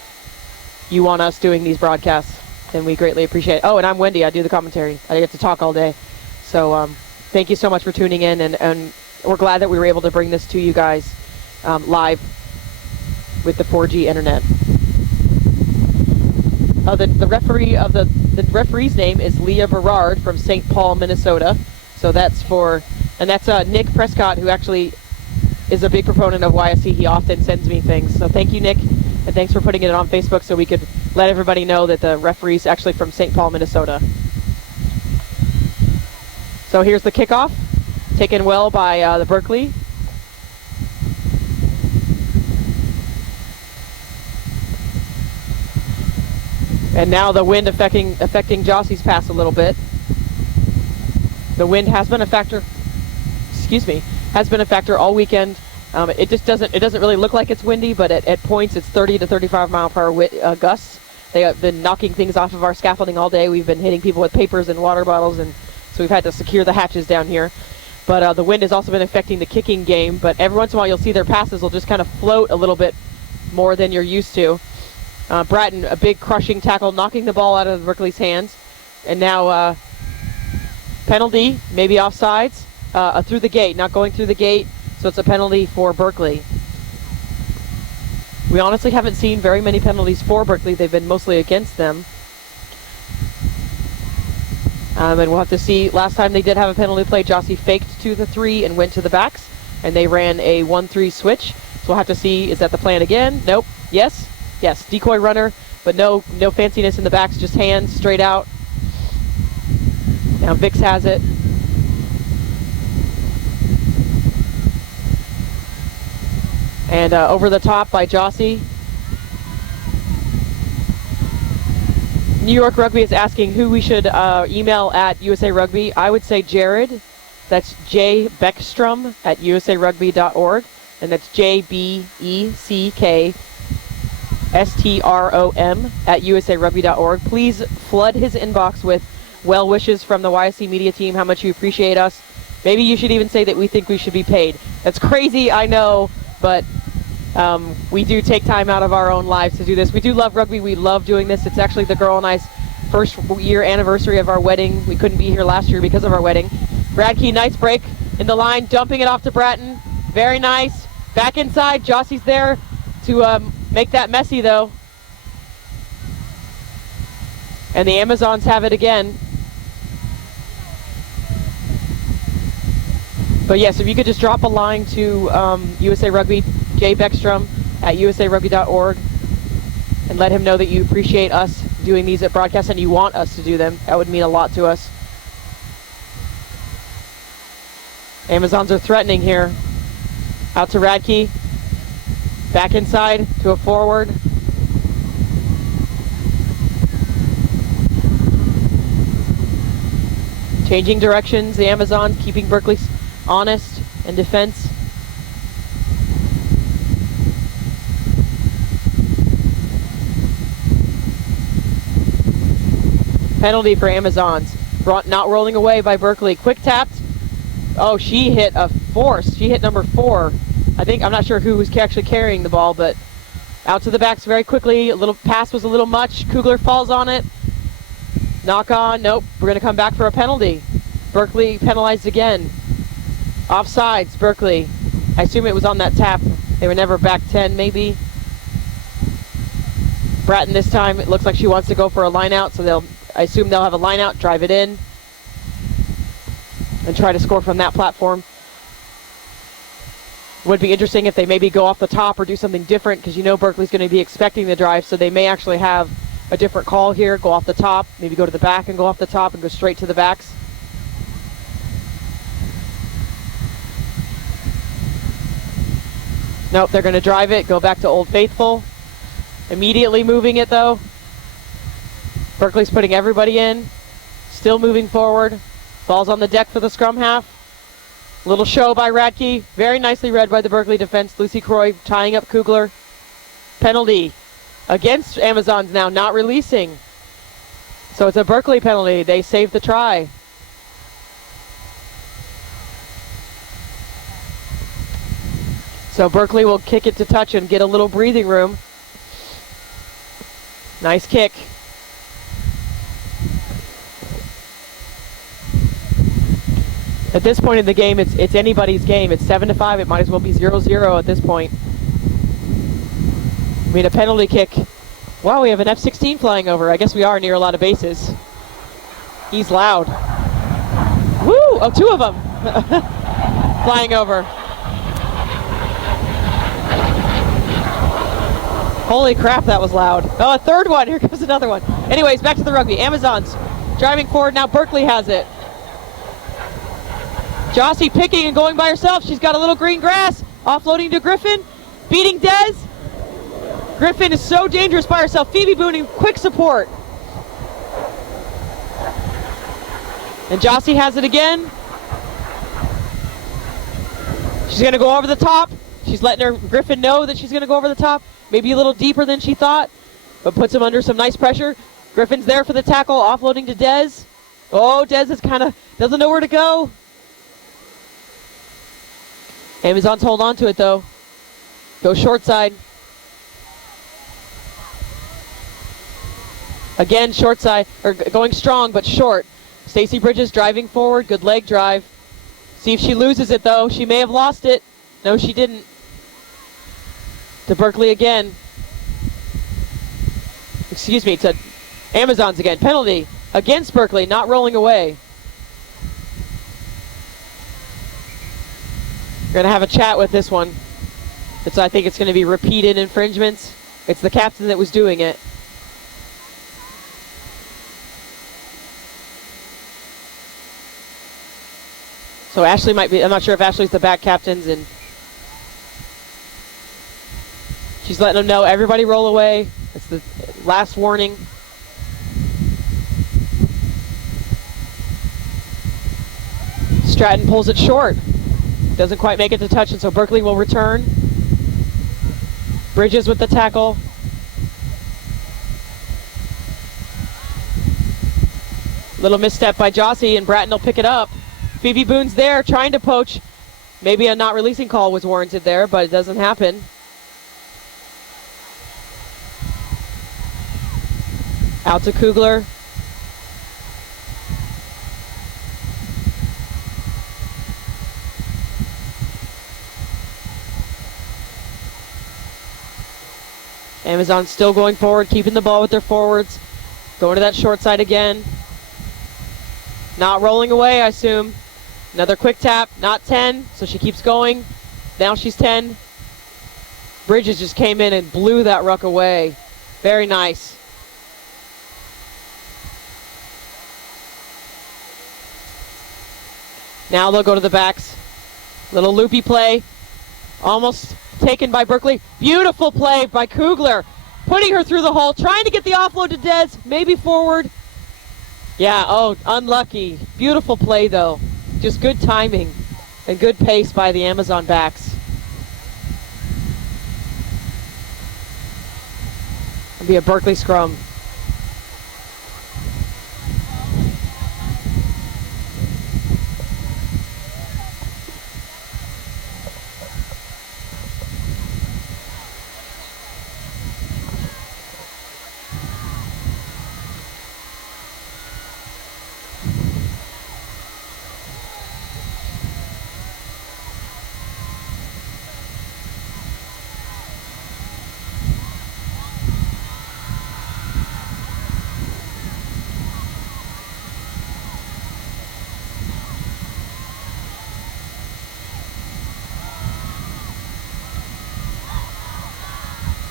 you want us doing these broadcasts, and we greatly appreciate it. Oh, and I'm Wendy. I do the commentary. I get to talk all day. So thank you so much for tuning in, and we're glad that we were able to bring this to you guys live with the 4G internet. The referee's name is Leah Berard from St. Paul, Minnesota. So that's Nick Prescott, who actually is a big proponent of YSC. He often sends me things. So thank you, Nick, and thanks for putting it on Facebook so we could let everybody know that the referee's actually from St. Paul, Minnesota. So here's the kickoff, taken well by the Berkeley. And now the wind affecting Jossie's pass a little bit. The wind has been a factor. Has been a factor all weekend. It doesn't really look like it's windy, but at points it's 30 to 35 mile per hour gusts. They have been knocking things off of our scaffolding all day. We've been hitting people with papers and water bottles, and so we've had to secure the hatches down here. But the wind has also been affecting the kicking game. But every once in a while you'll see their passes will just kind of float a little bit more than you're used to. Bratton, a big crushing tackle, knocking the ball out of Berkeley's hands. And now penalty, maybe offsides, through the gate, not going through the gate, so it's a penalty for Berkeley. We honestly haven't seen very many penalties for Berkeley. They've been mostly against them. And we'll have to see. Last time they did have a penalty play, Jossie faked to the 3 and went to the backs, and they ran a 1-3 switch. So we'll have to see, is that the plan again? Nope. Yes, decoy runner, but no fanciness in the backs, just hands straight out. Now Vix has it. And over the top by Jossie. New York Rugby is asking who we should email at USA Rugby. I would say Jared. That's J Beckstrom at usarugby.org. And that's JBECK STROM at usarugby.org. Please flood his inbox with well wishes from the YSC media team, how much you appreciate us. Maybe you should even say that we think we should be paid. That's crazy, I know, but we do take time out of our own lives to do this. We do love rugby. We love doing this. It's actually the girl and I's first year anniversary of our wedding. We couldn't be here last year because of our wedding. Bradkey, nice break in the line, dumping it off to Bratton. Very nice. Back inside. Jossie's there to make that messy, though. And the Amazons have it again. But yes, if you could just drop a line to USA Rugby, Jay Beckstrom at usarugby.org, and let him know that you appreciate us doing these at broadcasts and you want us to do them. That would mean a lot to us. Amazons are threatening here. Out to Radke. Back inside to a forward. Changing directions, the Amazons keeping Berkeley honest in defense. Penalty for Amazons. Not rolling away by Berkeley. Quick tapped. Oh, she hit a force. She hit number 4. I'm not sure who was actually carrying the ball, but out to the backs very quickly. A little pass was a little much. Kugler falls on it. Knock on. Nope. We're going to come back for a penalty. Berkeley penalized again. Offsides, Berkeley. I assume it was on that tap. They were never back 10, maybe. Bratton this time, it looks like she wants to go for a line out, so I assume they'll have a line out, drive it in, and try to score from that platform. Would be interesting if they maybe go off the top or do something different, because you know Berkeley's going to be expecting the drive, so they may actually have a different call here, go off the top, maybe go to the back and go off the top and go straight to the backs. Nope, they're going to drive it, go back to Old Faithful. Immediately moving it though. Berkeley's putting everybody in. Still moving forward. Ball's on the deck for the scrum half. Little show by Radke. Very nicely read by the Berkeley defense. Lucy Croy tying up Kugler. Penalty against Amazons now, not releasing. So it's a Berkeley penalty. They saved the try. So Berkeley will kick it to touch and get a little breathing room. Nice kick. At this point in the game, it's anybody's game. It's 7-5. It might as well be 0-0 at this point. I mean, a penalty kick. Wow, we have an F-16 flying over. I guess we are near a lot of bases. He's loud. Woo! Oh, two of them flying over. Holy crap, that was loud. Oh, a third one. Here comes another one. Anyways, back to the rugby. Amazons driving forward. Now Berkeley has it. Jossie picking and going by herself. She's got a little green grass. Offloading to Griffin. Beating Dez. Griffin is so dangerous by herself. Phoebe Boone in quick support. And Jossie has it again. She's going to go over the top. She's letting her Griffin know that she's going to go over the top. Maybe a little deeper than she thought, but puts him under some nice pressure. Griffin's there for the tackle, offloading to Dez. Oh, Dez is kind of doesn't know where to go. Amazons hold on to it though. Go short side. Again, short side, or going strong but short. Stacey Bridges driving forward, good leg drive. See if she loses it though. She may have lost it. No, she didn't. To Berkeley again. Excuse me, to Amazons again. Penalty against Berkeley, not rolling away. We're going to have a chat with this one. I think it's going to be repeated infringements. It's the captain that was doing it. So Ashley might be, I'm not sure if Ashley's the back captains, and she's letting them know, everybody roll away. It's the last warning. Stratton pulls it short. Doesn't quite make it to touch, and so Berkeley will return. Bridges with the tackle. Little misstep by Jossie, and Bratton will pick it up. Phoebe Boone's there trying to poach. Maybe a not releasing call was warranted there, but it doesn't happen. Out to Kugler. Amazon still going forward, keeping the ball with their forwards. Going to that short side again. Not rolling away, I assume. Another quick tap, not 10, so she keeps going. Now she's 10. Bridges just came in and blew that ruck away. Very nice. Now they'll go to the backs. Little loopy play. Almost taken by Berkeley. Beautiful play by Kugler. Putting her through the hole. Trying to get the offload to Dez. Maybe forward. Yeah, oh, unlucky. Beautiful play, though. Just good timing and good pace by the Amazon backs. It'll be a Berkeley scrum.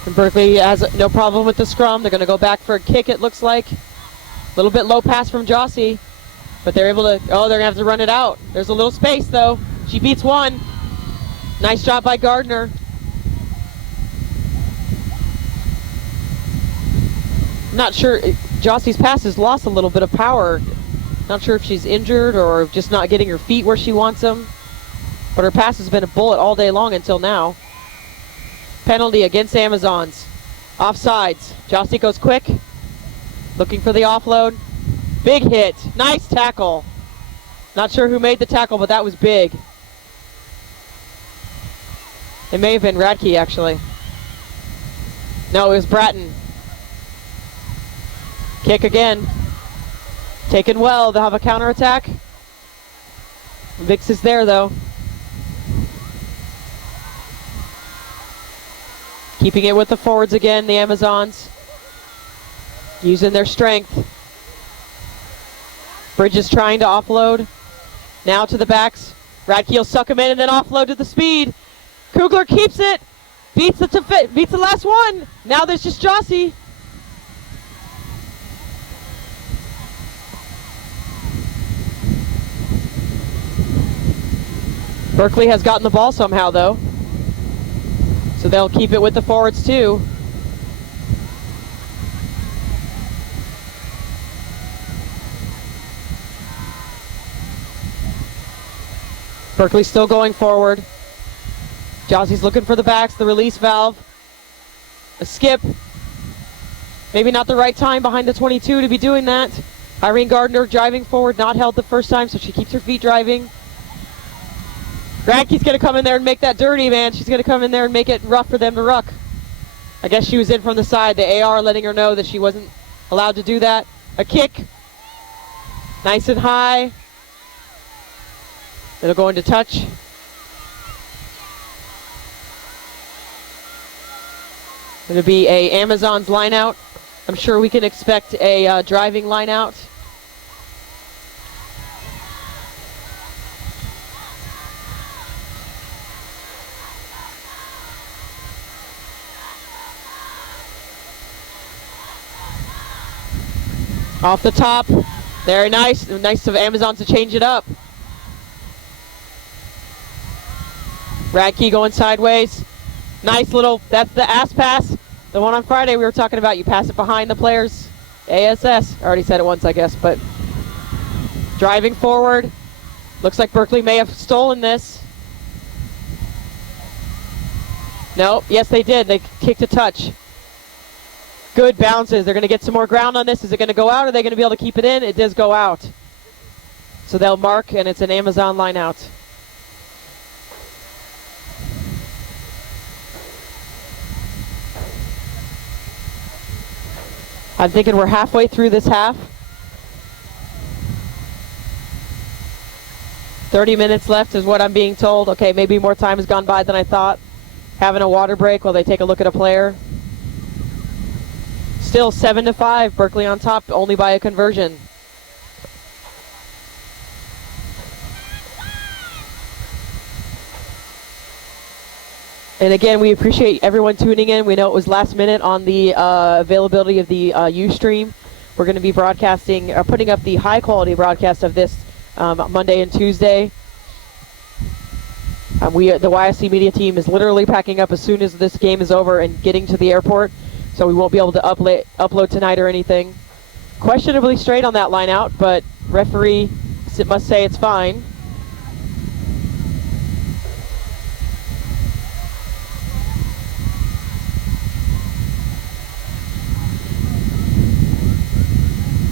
And Berkeley has no problem with the scrum. They're going to go back for a kick, it looks like. A little bit low pass from Jossie, but they're able to, they're going to have to run it out. There's a little space, though. She beats one. Nice job by Gardner. Not sure, Jossie's pass has lost a little bit of power. Not sure if she's injured or just not getting her feet where she wants them. But her pass has been a bullet all day long until now. Penalty against Amazons. Offsides. Jossie goes quick. Looking for the offload. Big hit. Nice tackle. Not sure who made the tackle, but that was big. It may have been Radke, actually. No, it was Bratton. Kick again. Taken well. They'll have a counterattack. Vix is there, though. Keeping it with the forwards again, the Amazons. Using their strength. Bridges trying to offload. Now to the backs. Radke will suck him in and then offload to the speed. Kugler keeps it. Beats the last one. Now there's just Jossie. Berkeley has gotten the ball somehow, though. So they'll keep it with the forwards, too. Berkeley still going forward. Jossie's looking for the backs, the release valve. A skip. Maybe not the right time behind the 22 to be doing that. Irene Gardner driving forward, not held the first time, so she keeps her feet driving. Radke's going to come in there and make that dirty, man. She's going to come in there and make it rough for them to ruck. I guess she was in from the side. The AR letting her know that she wasn't allowed to do that. A kick. Nice and high. It'll go into touch. It'll be a Amazons line out. I'm sure we can expect a driving line out. Off the top. Very nice. Nice of Amazons to change it up. Radke going sideways. Nice little, that's the ass pass. The one on Friday we were talking about. You pass it behind the players. ASS. I already said it once, I guess, but driving forward. Looks like Berkeley may have stolen this. No, yes they did. They kicked a touch. Good bounces. They're going to get some more ground on this. Is it going to go out? Or are they going to be able to keep it in? It does go out. So they'll mark, and it's an Amazon line out. I'm thinking we're halfway through this half. 30 minutes left is what I'm being told. Okay, maybe more time has gone by than I thought. Having a water break while they take a look at a player. Still 7-5, Berkeley on top, only by a conversion. And again, we appreciate everyone tuning in. We know it was last minute on the availability of the Ustream. We're going to be broadcasting, putting up the high quality broadcast of this Monday and Tuesday. The YSC media team is literally packing up as soon as this game is over and getting to the airport. So we won't be able to upload tonight or anything. Questionably straight on that line out, but referee must say it's fine.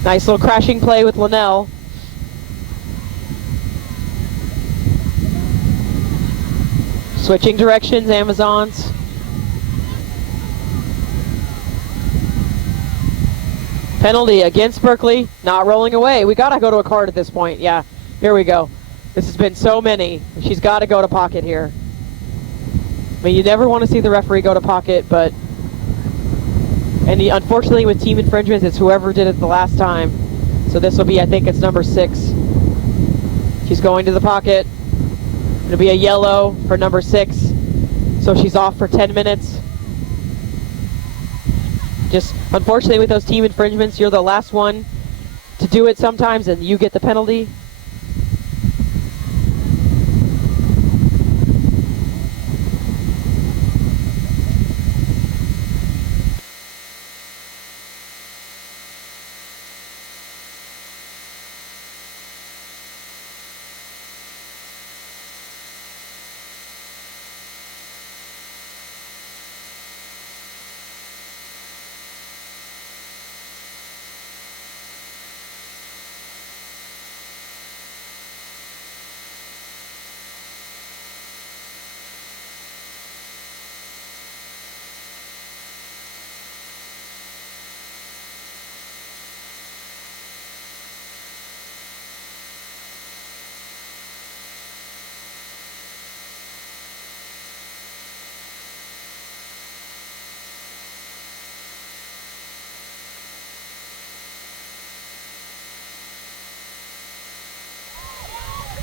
Nice little crashing play with Linnell. Switching directions, Amazons. Penalty against Berkeley, not rolling away. We gotta go to a card at this point. Yeah, here we go. This has been so many. She's gotta go to pocket here. I mean, you never want to see the referee go to pocket, but unfortunately with team infringements, it's whoever did it the last time. So this will be, I think it's number 6. She's going to the pocket. It'll be a yellow for number 6. So she's off for 10 minutes. Just unfortunately with those team infringements, you're the last one to do it sometimes and you get the penalty.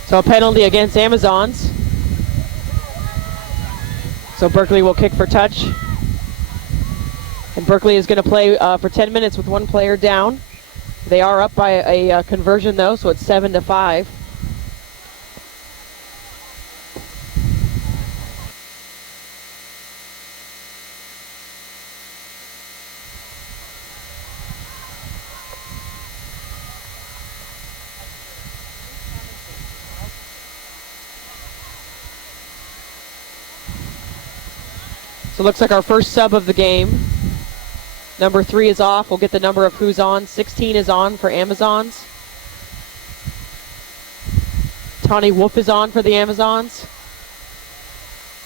So a penalty against Amazons. So Berkeley will kick for touch. And Berkeley is going to play for 10 minutes with one player down. They are up by a conversion though, so it's 7-5. So it looks like our first sub of the game. Number 3 is off. We'll get the number of who's on. 16 is on for Amazons. Tawny Wolf is on for the Amazons.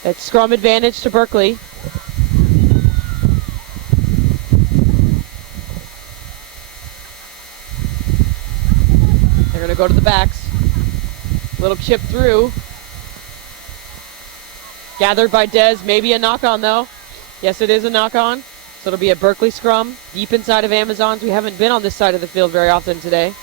It's scrum advantage to Berkeley. They're going to go to the backs. Little chip through. Gathered by Dez. Maybe a knock-on, though. Yes, it is a knock-on. So it'll be a Berkeley scrum, deep inside of Amazons. We haven't been on this side of the field very often today.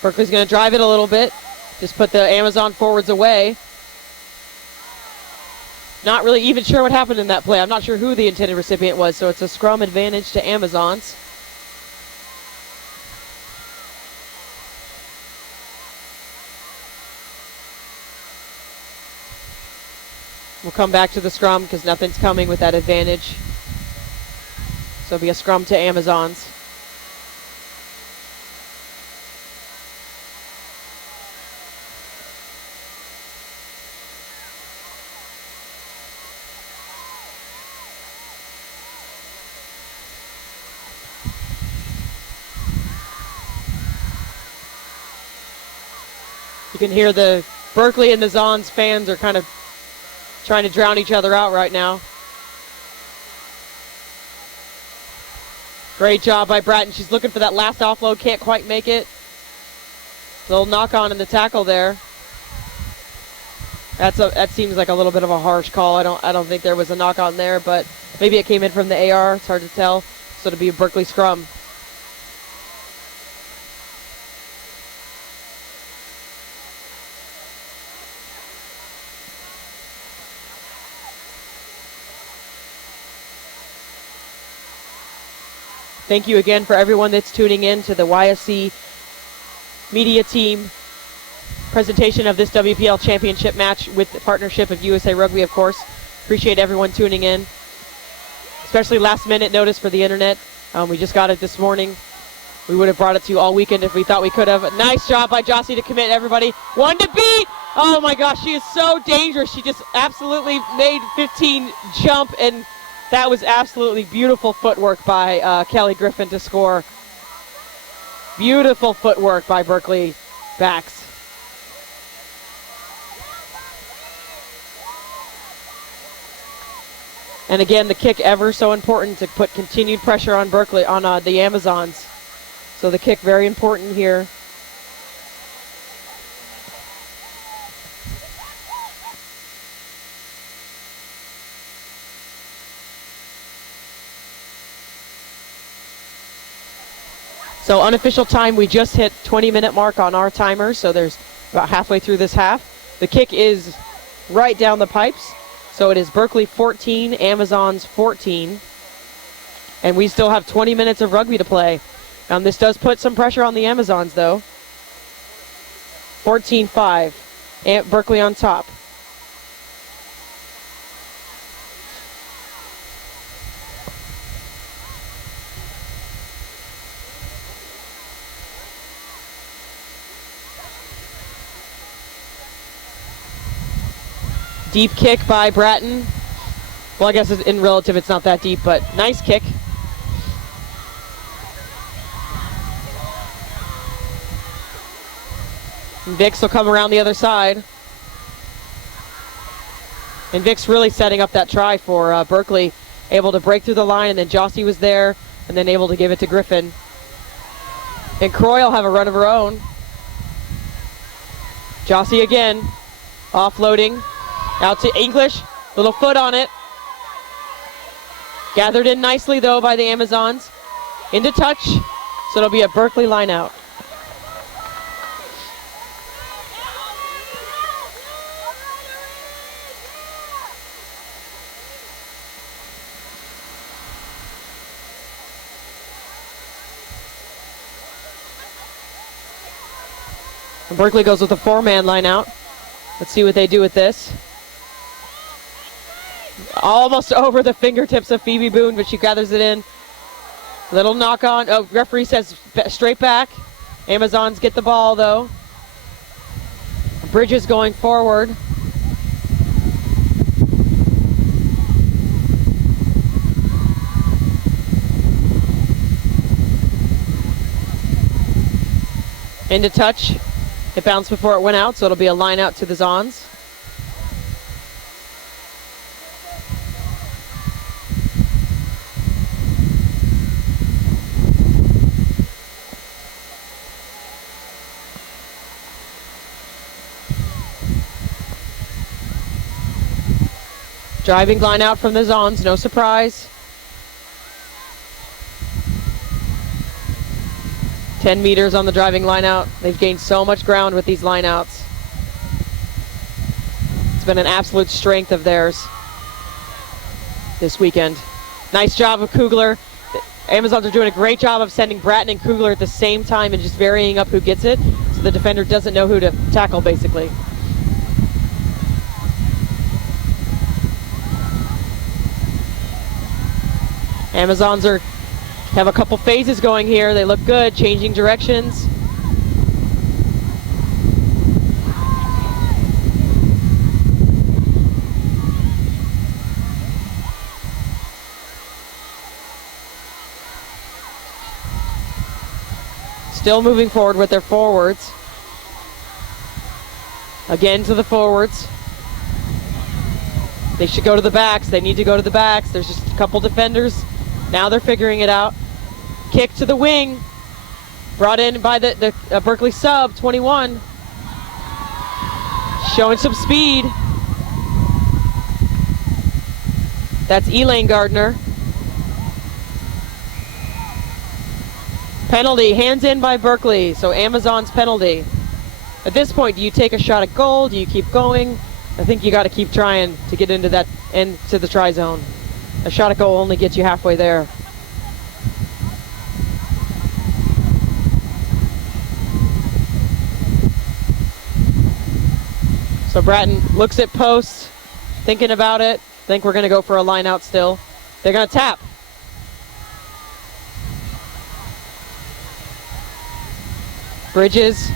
Berkeley's going to drive it a little bit. Just put the Amazon forwards away. Not really even sure what happened in that play. I'm not sure who the intended recipient was, so it's a scrum advantage to Amazons. We'll come back to the scrum because nothing's coming with that advantage. So it'll be a scrum to Amazons. You can hear the Berkeley and the Zons fans are kind of trying to drown each other out right now. Great job by Bratton. She's looking for that last offload, can't quite make it. Little knock on in the tackle there. That seems like a little bit of a harsh call. I don't think there was a knock on there, but maybe it came in from the AR. It's hard to tell. So it'll be a Berkeley scrum. Thank you again for everyone that's tuning in to the YSC media team presentation of this WPL championship match with the partnership of USA Rugby, of course. Appreciate everyone tuning in, especially last minute notice for the internet. We just got it this morning. We would have brought it to you all weekend if we thought we could have. Nice job by Jossie to commit, everybody. One to beat! Oh my gosh, she is so dangerous. She just absolutely made 15 jump, and that was absolutely beautiful footwork by Kelly Griffin to score. Beautiful footwork by Berkeley backs. And again, the kick ever so important to put continued pressure on Berkeley, on the Amazons. So the kick very important here. So unofficial time, we just hit 20-minute mark on our timer, so there's about halfway through this half. The kick is right down the pipes. So it is Berkeley 14, Amazons 14. And we still have 20 minutes of rugby to play. This does put some pressure on the Amazons, though. 14-5. Berkeley on top. Deep kick by Bratton. Well, I guess in relative it's not that deep, but nice kick. And Vix will come around the other side. And Vix really setting up that try for Berkeley. Able to break through the line, and then Jossie was there, and then able to give it to Griffin. And Croy will have a run of her own. Jossie again, offloading. Out to English, little foot on it. Gathered in nicely though by the Amazons. Into touch, so it'll be a Berkeley line out. And Berkeley goes with a 4-man line out. Let's see what they do with this. Almost over the fingertips of Phoebe Boone, but she gathers it in. Little knock on. Oh, referee says straight back. Amazons get the ball though. Bridges going forward. Into touch. It bounced before it went out, so it'll be a line out to the Zons. Driving line out from the Zons, no surprise. 10 meters on the driving line out. They've gained so much ground with these line outs. It's been an absolute strength of theirs this weekend. Nice job of Kugler. The Amazons are doing a great job of sending Bratton and Kugler at the same time and just varying up who gets it, so the defender doesn't know who to tackle, basically. Amazons have a couple phases going here. They look good, changing directions. Still moving forward with their forwards. Again to the forwards. They should go to the backs. They need to go to the backs. There's just a couple defenders. Now they're figuring it out. Kick to the wing. Brought in by the Berkeley sub, 21. Showing some speed. That's Elaine Gardner. Penalty, hands in by Berkeley, so Amazon's penalty. At this point, do you take a shot at goal? Do you keep going? I think you got to keep trying to get into the try zone. A shot at goal only gets you halfway there. So Bratton looks at post, thinking about it. Think we're going to go for a line out still. They're going to tap. Bridges.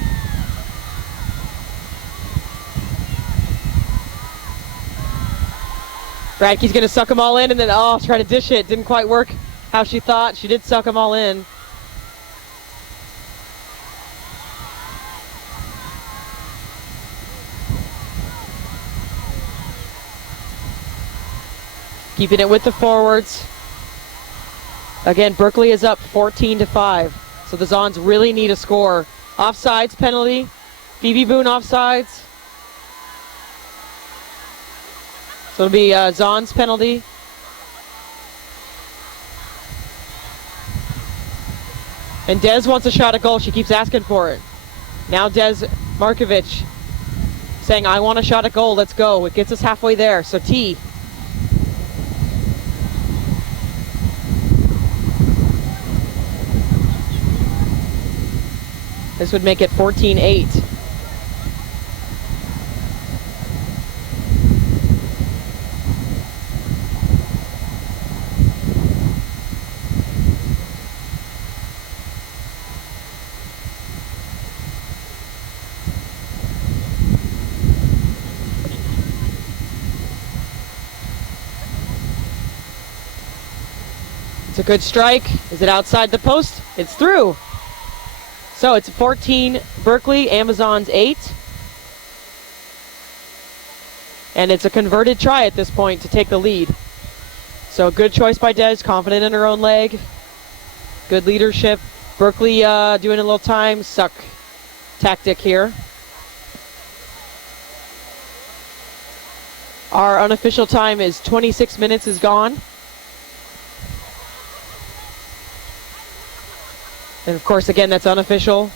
Radke's going to suck them all in and then, try to dish it. Didn't quite work how she thought. She did suck them all in. Keeping it with the forwards. Again, Berkeley is up 14-5. So the Zons really need a score. Offsides penalty. Phoebe Boone offsides. So it'll be Zons penalty. And Des wants a shot at goal. She keeps asking for it. Now Des Markovich saying, I want a shot at goal. Let's go. It gets us halfway there. So T. This would make it 14-8. It's a good strike. Is it outside the post? It's through. So it's 14 Berkeley, Amazons 8. And it's a converted try at this point to take the lead. So good choice by Des, confident in her own leg. Good leadership. Berkeley doing a little time suck tactic here. Our unofficial time is 26 minutes is gone. And of course, again, that's unofficial.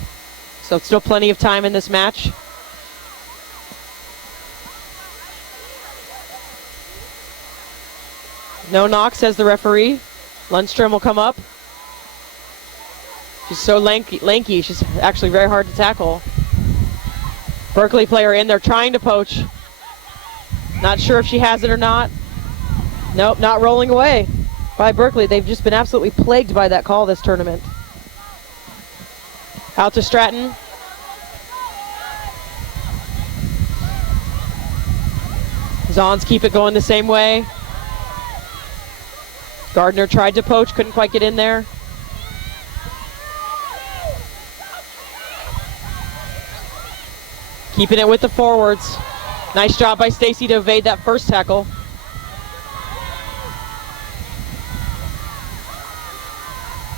So still plenty of time in this match. No knock, says the referee. Lundstrom will come up. She's so lanky. She's actually very hard to tackle. Berkeley player in there trying to poach. Not sure if she has it or not. Nope, not rolling away by Berkeley. They've just been absolutely plagued by that call this tournament. Out to Stratton. Zons keep it going the same way. Gardner tried to poach, couldn't quite get in there. Keeping it with the forwards. Nice job by Stacy to evade that first tackle.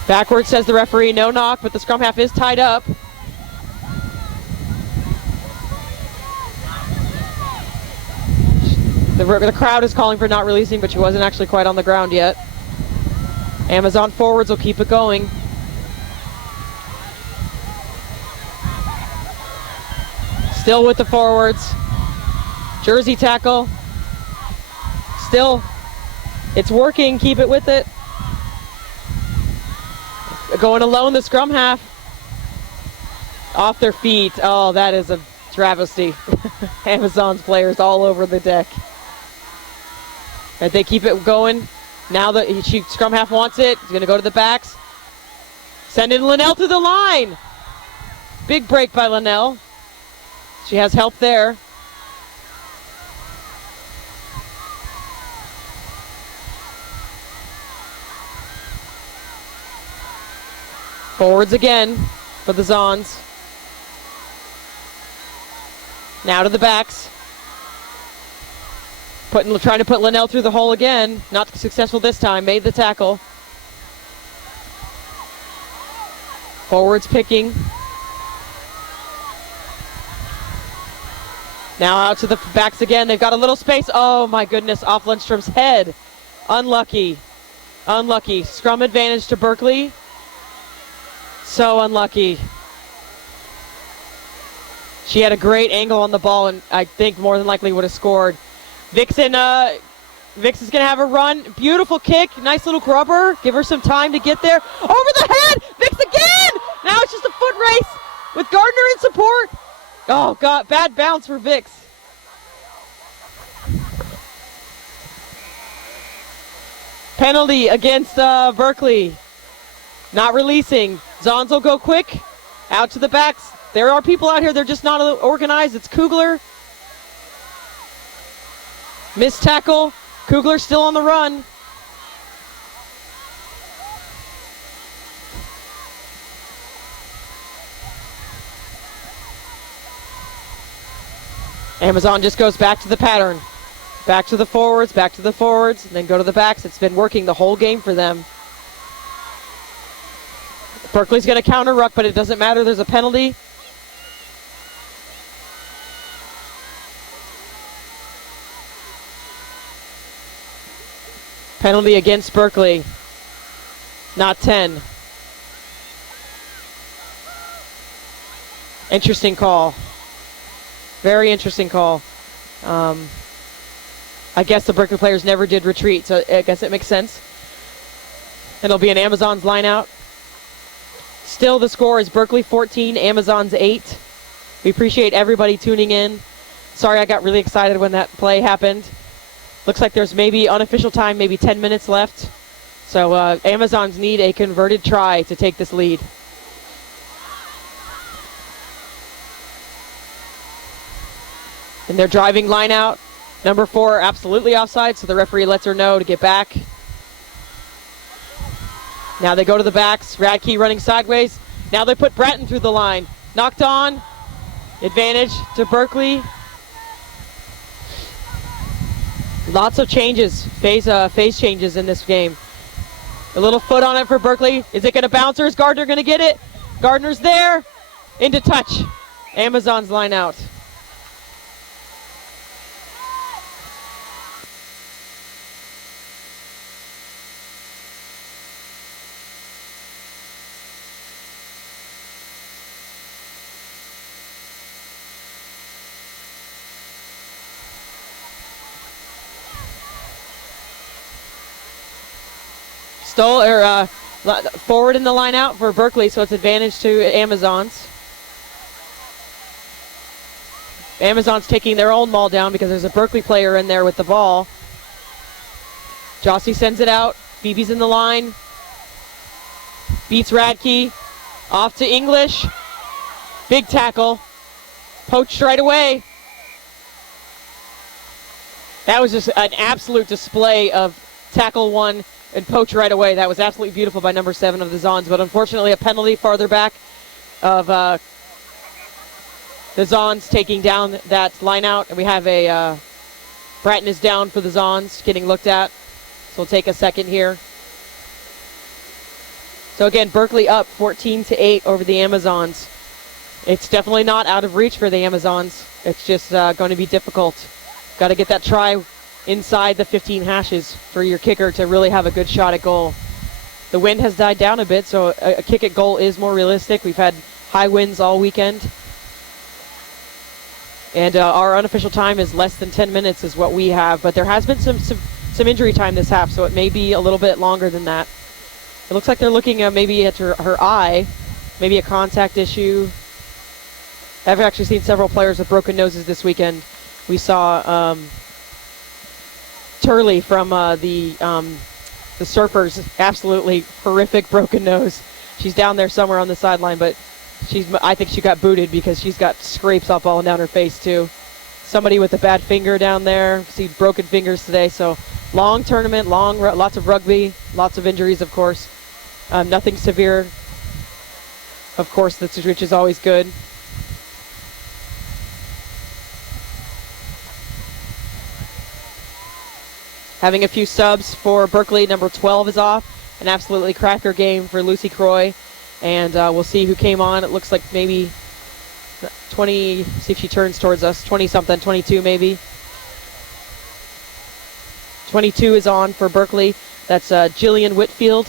Backwards, says the referee, no knock, but the scrum half is tied up. The crowd is calling for not releasing, but she wasn't actually quite on the ground yet. Amazon forwards will keep it going. Still with the forwards. Jersey tackle. Still, it's working, keep it with it. Going alone, the scrum half. Off their feet. Oh, that is a travesty. Amazon's players all over the deck. And they keep it going. Now the scrum half wants it. He's going to go to the backs. Sending Linnell to the line. Big break by Linnell. She has help there. Forwards again for the Zons. Now to the backs. Trying to put Linnell through the hole again. Not successful this time. Made the tackle. Forwards picking. Now out to the backs again. They've got a little space. Oh my goodness, off Lundstrom's head. Unlucky. Unlucky. Scrum advantage to Berkeley. So unlucky. She had a great angle on the ball and I think more than likely would have scored. Vix is going to have a run. Beautiful kick. Nice little grubber. Give her some time to get there. Over the head. Vix again. Now it's just a foot race with Gardner in support. Oh, God. Bad bounce for Vix. Penalty against Berkeley. Not releasing. Zons will go quick. Out to the backs. There are people out here. They're just not organized. It's Kugler. Missed tackle. Kugler still on the run. Amazon just goes back to the pattern. Back to the forwards, and then go to the backs. It's been working the whole game for them. Berkeley's going to counter ruck, but it doesn't matter. There's a penalty. Penalty against Berkeley. Not 10. Interesting call. Very interesting call. I guess the Berkeley players never did retreat, so I guess it makes sense. It'll be an Amazons line out. Still, the score is Berkeley 14, Amazons 8. We appreciate everybody tuning in. Sorry I got really excited when that play happened. Looks like there's maybe unofficial time, maybe 10 minutes left. So Amazons need a converted try to take this lead. And they're driving line out. Number 4 absolutely offside, so the referee lets her know to get back. Now they go to the backs. Radke running sideways. Now they put Bratton through the line. Knocked on. Advantage to Berkeley. Lots of changes, phase changes in this game. A little foot on it for Berkeley. Is it going to bounce or is Gardner going to get it? Gardner's there. Into touch. Amazons line out. Forward in the line out for Berkeley, so it's advantage to Amazons. Amazons taking their own maul down because there's a Berkeley player in there with the ball. Jossie sends it out. Phoebe's in the line. Beats Radke. Off to English. Big tackle. Poached right away. That was just an absolute display of tackle one and poach right away. That was absolutely beautiful by number 7 of the Zons, but unfortunately a penalty farther back of the Zons taking down that line out, and we have a Bratton is down for the Zons getting looked at, so we'll take a second here. So again, Berkeley up 14-8 over the Amazons. It's definitely not out of reach for the Amazons. It's just going to be difficult. Got to get that try inside the 15 hashes for your kicker to really have a good shot at goal. The wind has died down a bit, so a kick at goal is more realistic. We've had high winds all weekend. And our unofficial time is less than 10 minutes is what we have, but there has been some injury time this half, so it may be a little bit longer than that. It looks like they're looking maybe at her eye, maybe a contact issue. I've actually seen several players with broken noses this weekend. We saw Turley from the Surfers, absolutely horrific broken nose. She's down there somewhere on the sideline, but I think she got booted because she's got scrapes up all down her face too. Somebody with a bad finger down there. See broken fingers today. So long tournament, lots of rugby, lots of injuries, of course. Nothing severe, of course, which is always good. Having a few subs for Berkeley. Number 12 is off. An absolutely cracker game for Lucy Croy. And we'll see who came on. It looks like maybe 20, see if she turns towards us, 20-something, 22 maybe. 22 is on for Berkeley. That's Jillian Whitfield.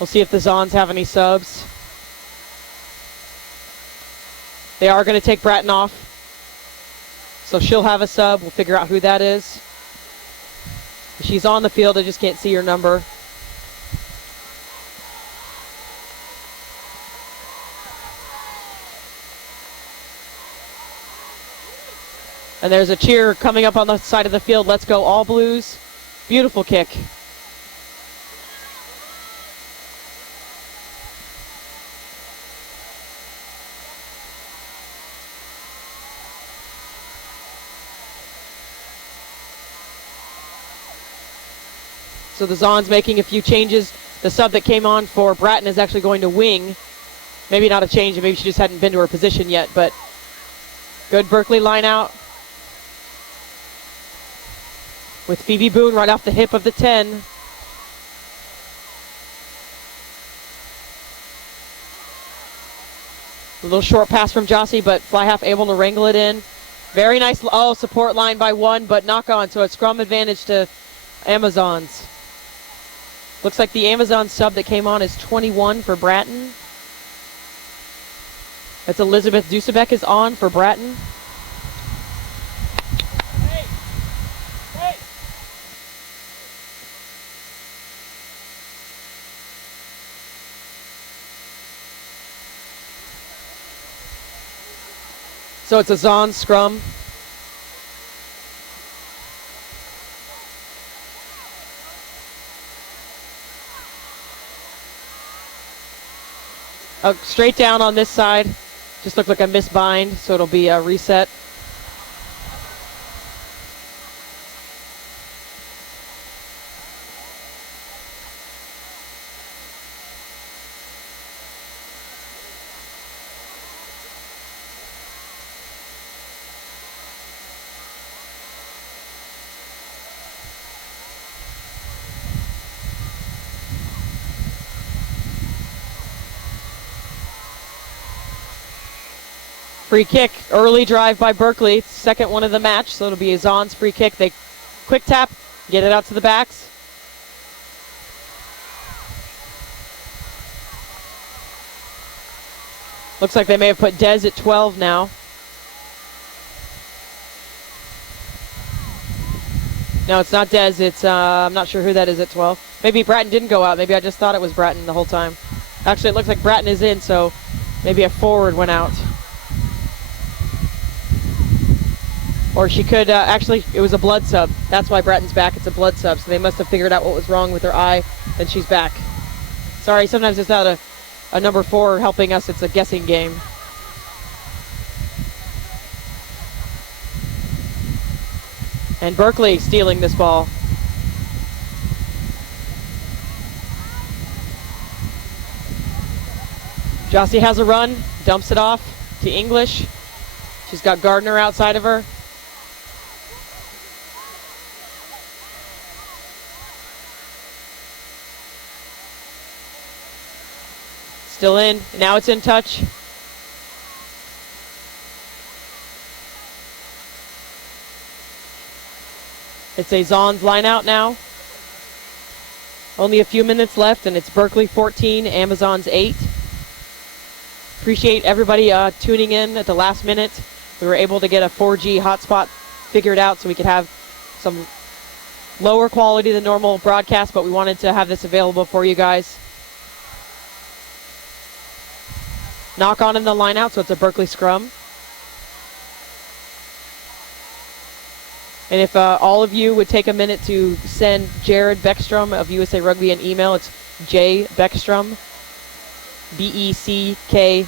We'll see if the Zons have any subs. They are going to take Bratton off. So she'll have a sub. We'll figure out who that is. She's on the field. I just can't see her number. And there's a cheer coming up on the side of the field. Let's go All Blues. Beautiful kick. So the Zons making a few changes. The sub that came on for Bratton is actually going to wing. Maybe not a change, maybe she just hadn't been to her position yet, but good Berkeley line out. With Phoebe Boone right off the hip of the 10. A little short pass from Jossie, but fly half able to wrangle it in. Very nice. Oh, support line by one, but knock on. So a scrum advantage to Amazons. Looks like the Amazon sub that came on is 21 for Bratton. That's Elizabeth Dusabek is on for Bratton. So it's a Zon scrum. Straight down on this side. Just looked like a misbind, so it'll be a reset. Free kick, early drive by Berkeley, second one of the match, so it'll be a Zon's free kick. They quick tap, get it out to the backs. Looks like they may have put Dez at 12 now. No, it's not Dez, it's, I'm not sure who that is at 12. Maybe Bratton didn't go out, maybe I just thought it was Bratton the whole time. Actually, it looks like Bratton is in, so maybe a forward went out. Or she could, actually, it was a blood sub. That's why Bratton's back. It's a blood sub. So they must have figured out what was wrong with her eye, and she's back. Sorry, sometimes it's not a number 4 helping us. It's a guessing game. And Berkeley stealing this ball. Jossie has a run, dumps it off to English. She's got Gardner outside of her. Still in. Now it's in touch. It's a Zon's line out now. Only a few minutes left, and it's Berkeley 14, Amazons 8. Appreciate everybody tuning in at the last minute. We were able to get a 4G hotspot figured out so we could have some lower quality than normal broadcast, but we wanted to have this available for you guys. Knock on in the line out, so it's a Berkeley scrum. And if all of you would take a minute to send Jared Beckstrom of USA Rugby an email, it's J Beckstrom, BECKSTROM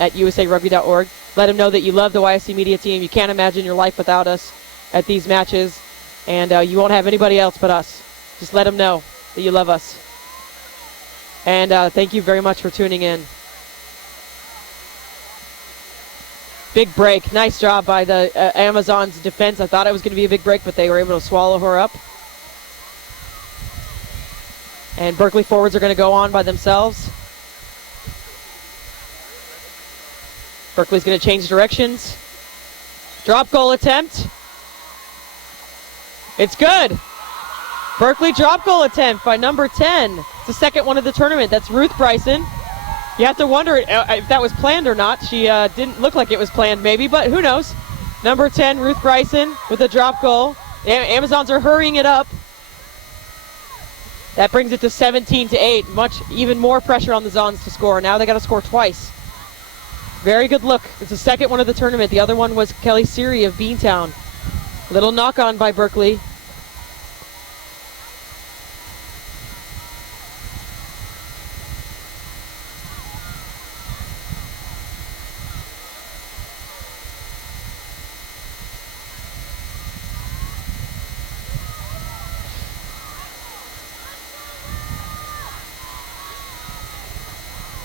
at usarugby.org. Let him know that you love the YSC media team. You can't imagine your life without us at these matches, and you won't have anybody else but us. Just let him know that you love us. And thank you very much for tuning in. Big break. Nice job by the Amazons defense. I thought it was going to be a big break, but they were able to swallow her up. And Berkeley forwards are going to go on by themselves. Berkeley's going to change directions. Drop goal attempt. It's good. Berkeley drop goal attempt by number 10. It's the second one of the tournament. That's Ruth Bryson. You have to wonder if that was planned or not. She didn't look like it was planned maybe, but who knows. Number 10, Ruth Bryson with a drop goal. Amazons are hurrying it up. That brings it to 17-8. Even more pressure on the Zons to score. Now they got to score twice. Very good look. It's the second one of the tournament. The other one was Kelly Siri of Beantown. Little knock on by Berkeley.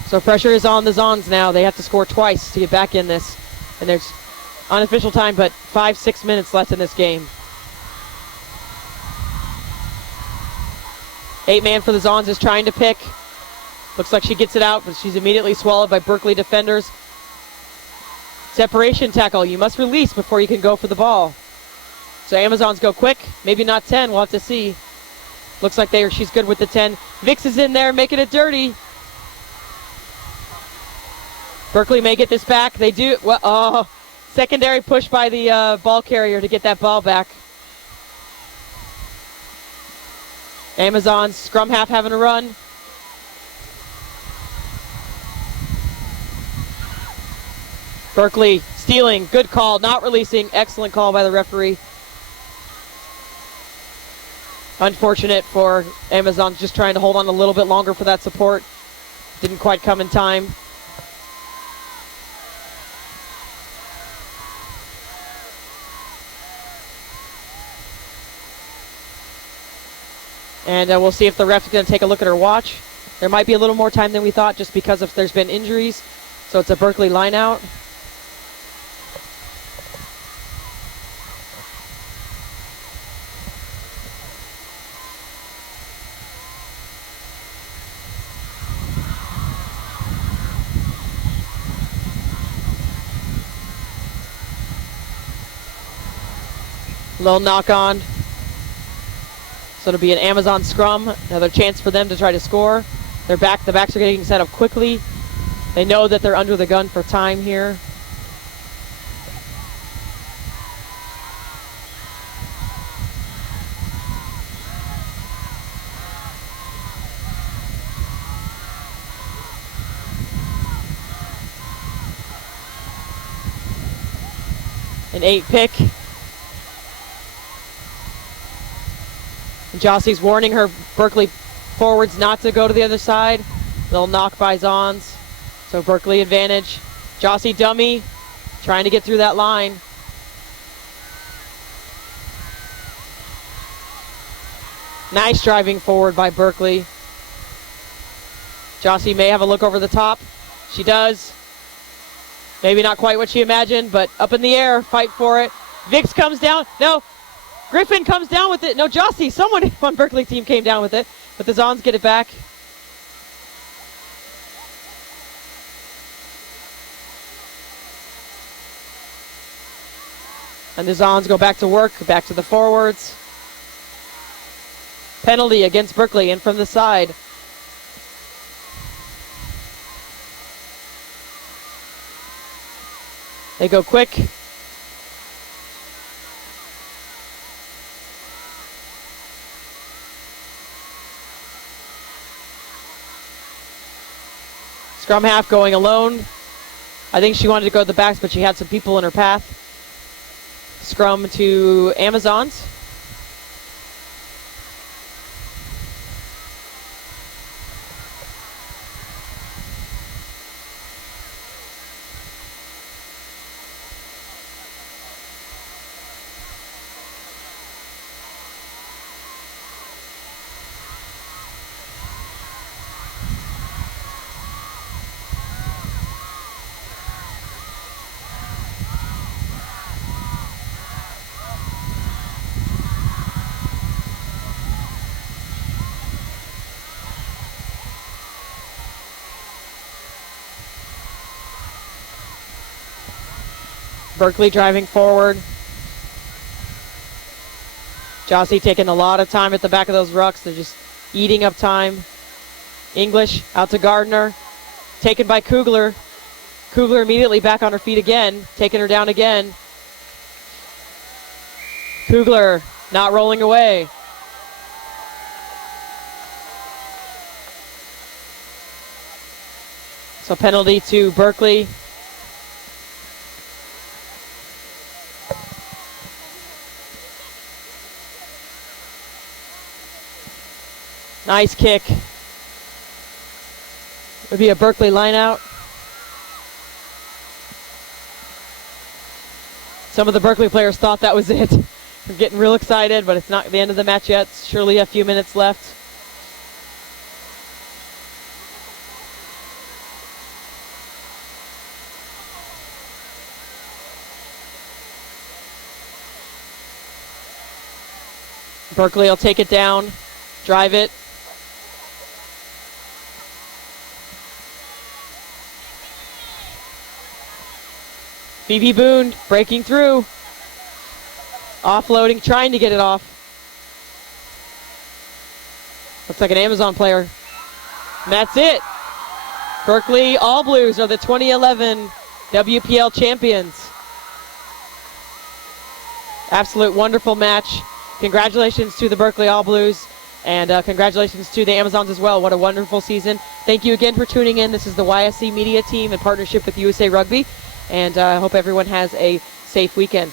So pressure is on the Zons now. They have to score twice to get back in this. And there's unofficial time, but 5-6 minutes left in this game. 8-man for the Zons is trying to pick. Looks like she gets it out, but she's immediately swallowed by Berkeley defenders. Separation tackle. You must release before you can go for the ball. So Amazons go quick. Maybe not 10. We'll have to see. Looks like she's good with the 10. Vix is in there making it dirty. Berkeley may get this back. They do. Well, oh, secondary push by the ball carrier to get that ball back. Amazons, scrum half having a run. Berkeley stealing. Good call. Not releasing. Excellent call by the referee. Unfortunate for Amazons, just trying to hold on a little bit longer for that support. Didn't quite come in time. And we'll see if the ref is going to take a look at her watch. There might be a little more time than we thought just because if there's been injuries. So it's a Berkeley line out. Little knock on. So it'll be an Amazon scrum. Another chance for them to try to score. The backs are getting set up quickly. They know that they're under the gun for time here. An 8 pick. Jossie's warning her Berkeley forwards not to go to the other side. They'll knock by Zons. So Berkeley advantage. Jossie dummy, trying to get through that line. Nice driving forward by Berkeley. Jossie may have a look over the top. She does. Maybe not quite what she imagined, but up in the air, fight for it. Vix comes down. No. Griffin comes down with it. No, Jossie, someone on Berkeley team came down with it, but the Zons get it back. And the Zons go back to work, back to the forwards. Penalty against Berkeley in from the side. They go quick. Scrum half going alone. I think she wanted to go to the backs, but she had some people in her path. Scrum to Amazons. Berkeley driving forward. Jossie taking a lot of time at the back of those rucks. They're just eating up time. English out to Gardner. Taken by Kugler. Kugler immediately back on her feet again. Taking her down again. Kugler not rolling away. So penalty to Berkeley. Nice kick. Would be a Berkeley line out. Some of the Berkeley players thought that was it. They're getting real excited, but it's not the end of the match yet. Surely a few minutes left. Berkeley will take it down, drive it. Phoebe Boone breaking through. Offloading, trying to get it off. Looks like an Amazon player. And that's it. Berkeley All Blues are the 2011 WPL champions. Absolute wonderful match. Congratulations to the Berkeley All Blues, and congratulations to the Amazons as well. What a wonderful season. Thank you again for tuning in. This is the YSC Media Team in partnership with USA Rugby, and I hope everyone has a safe weekend.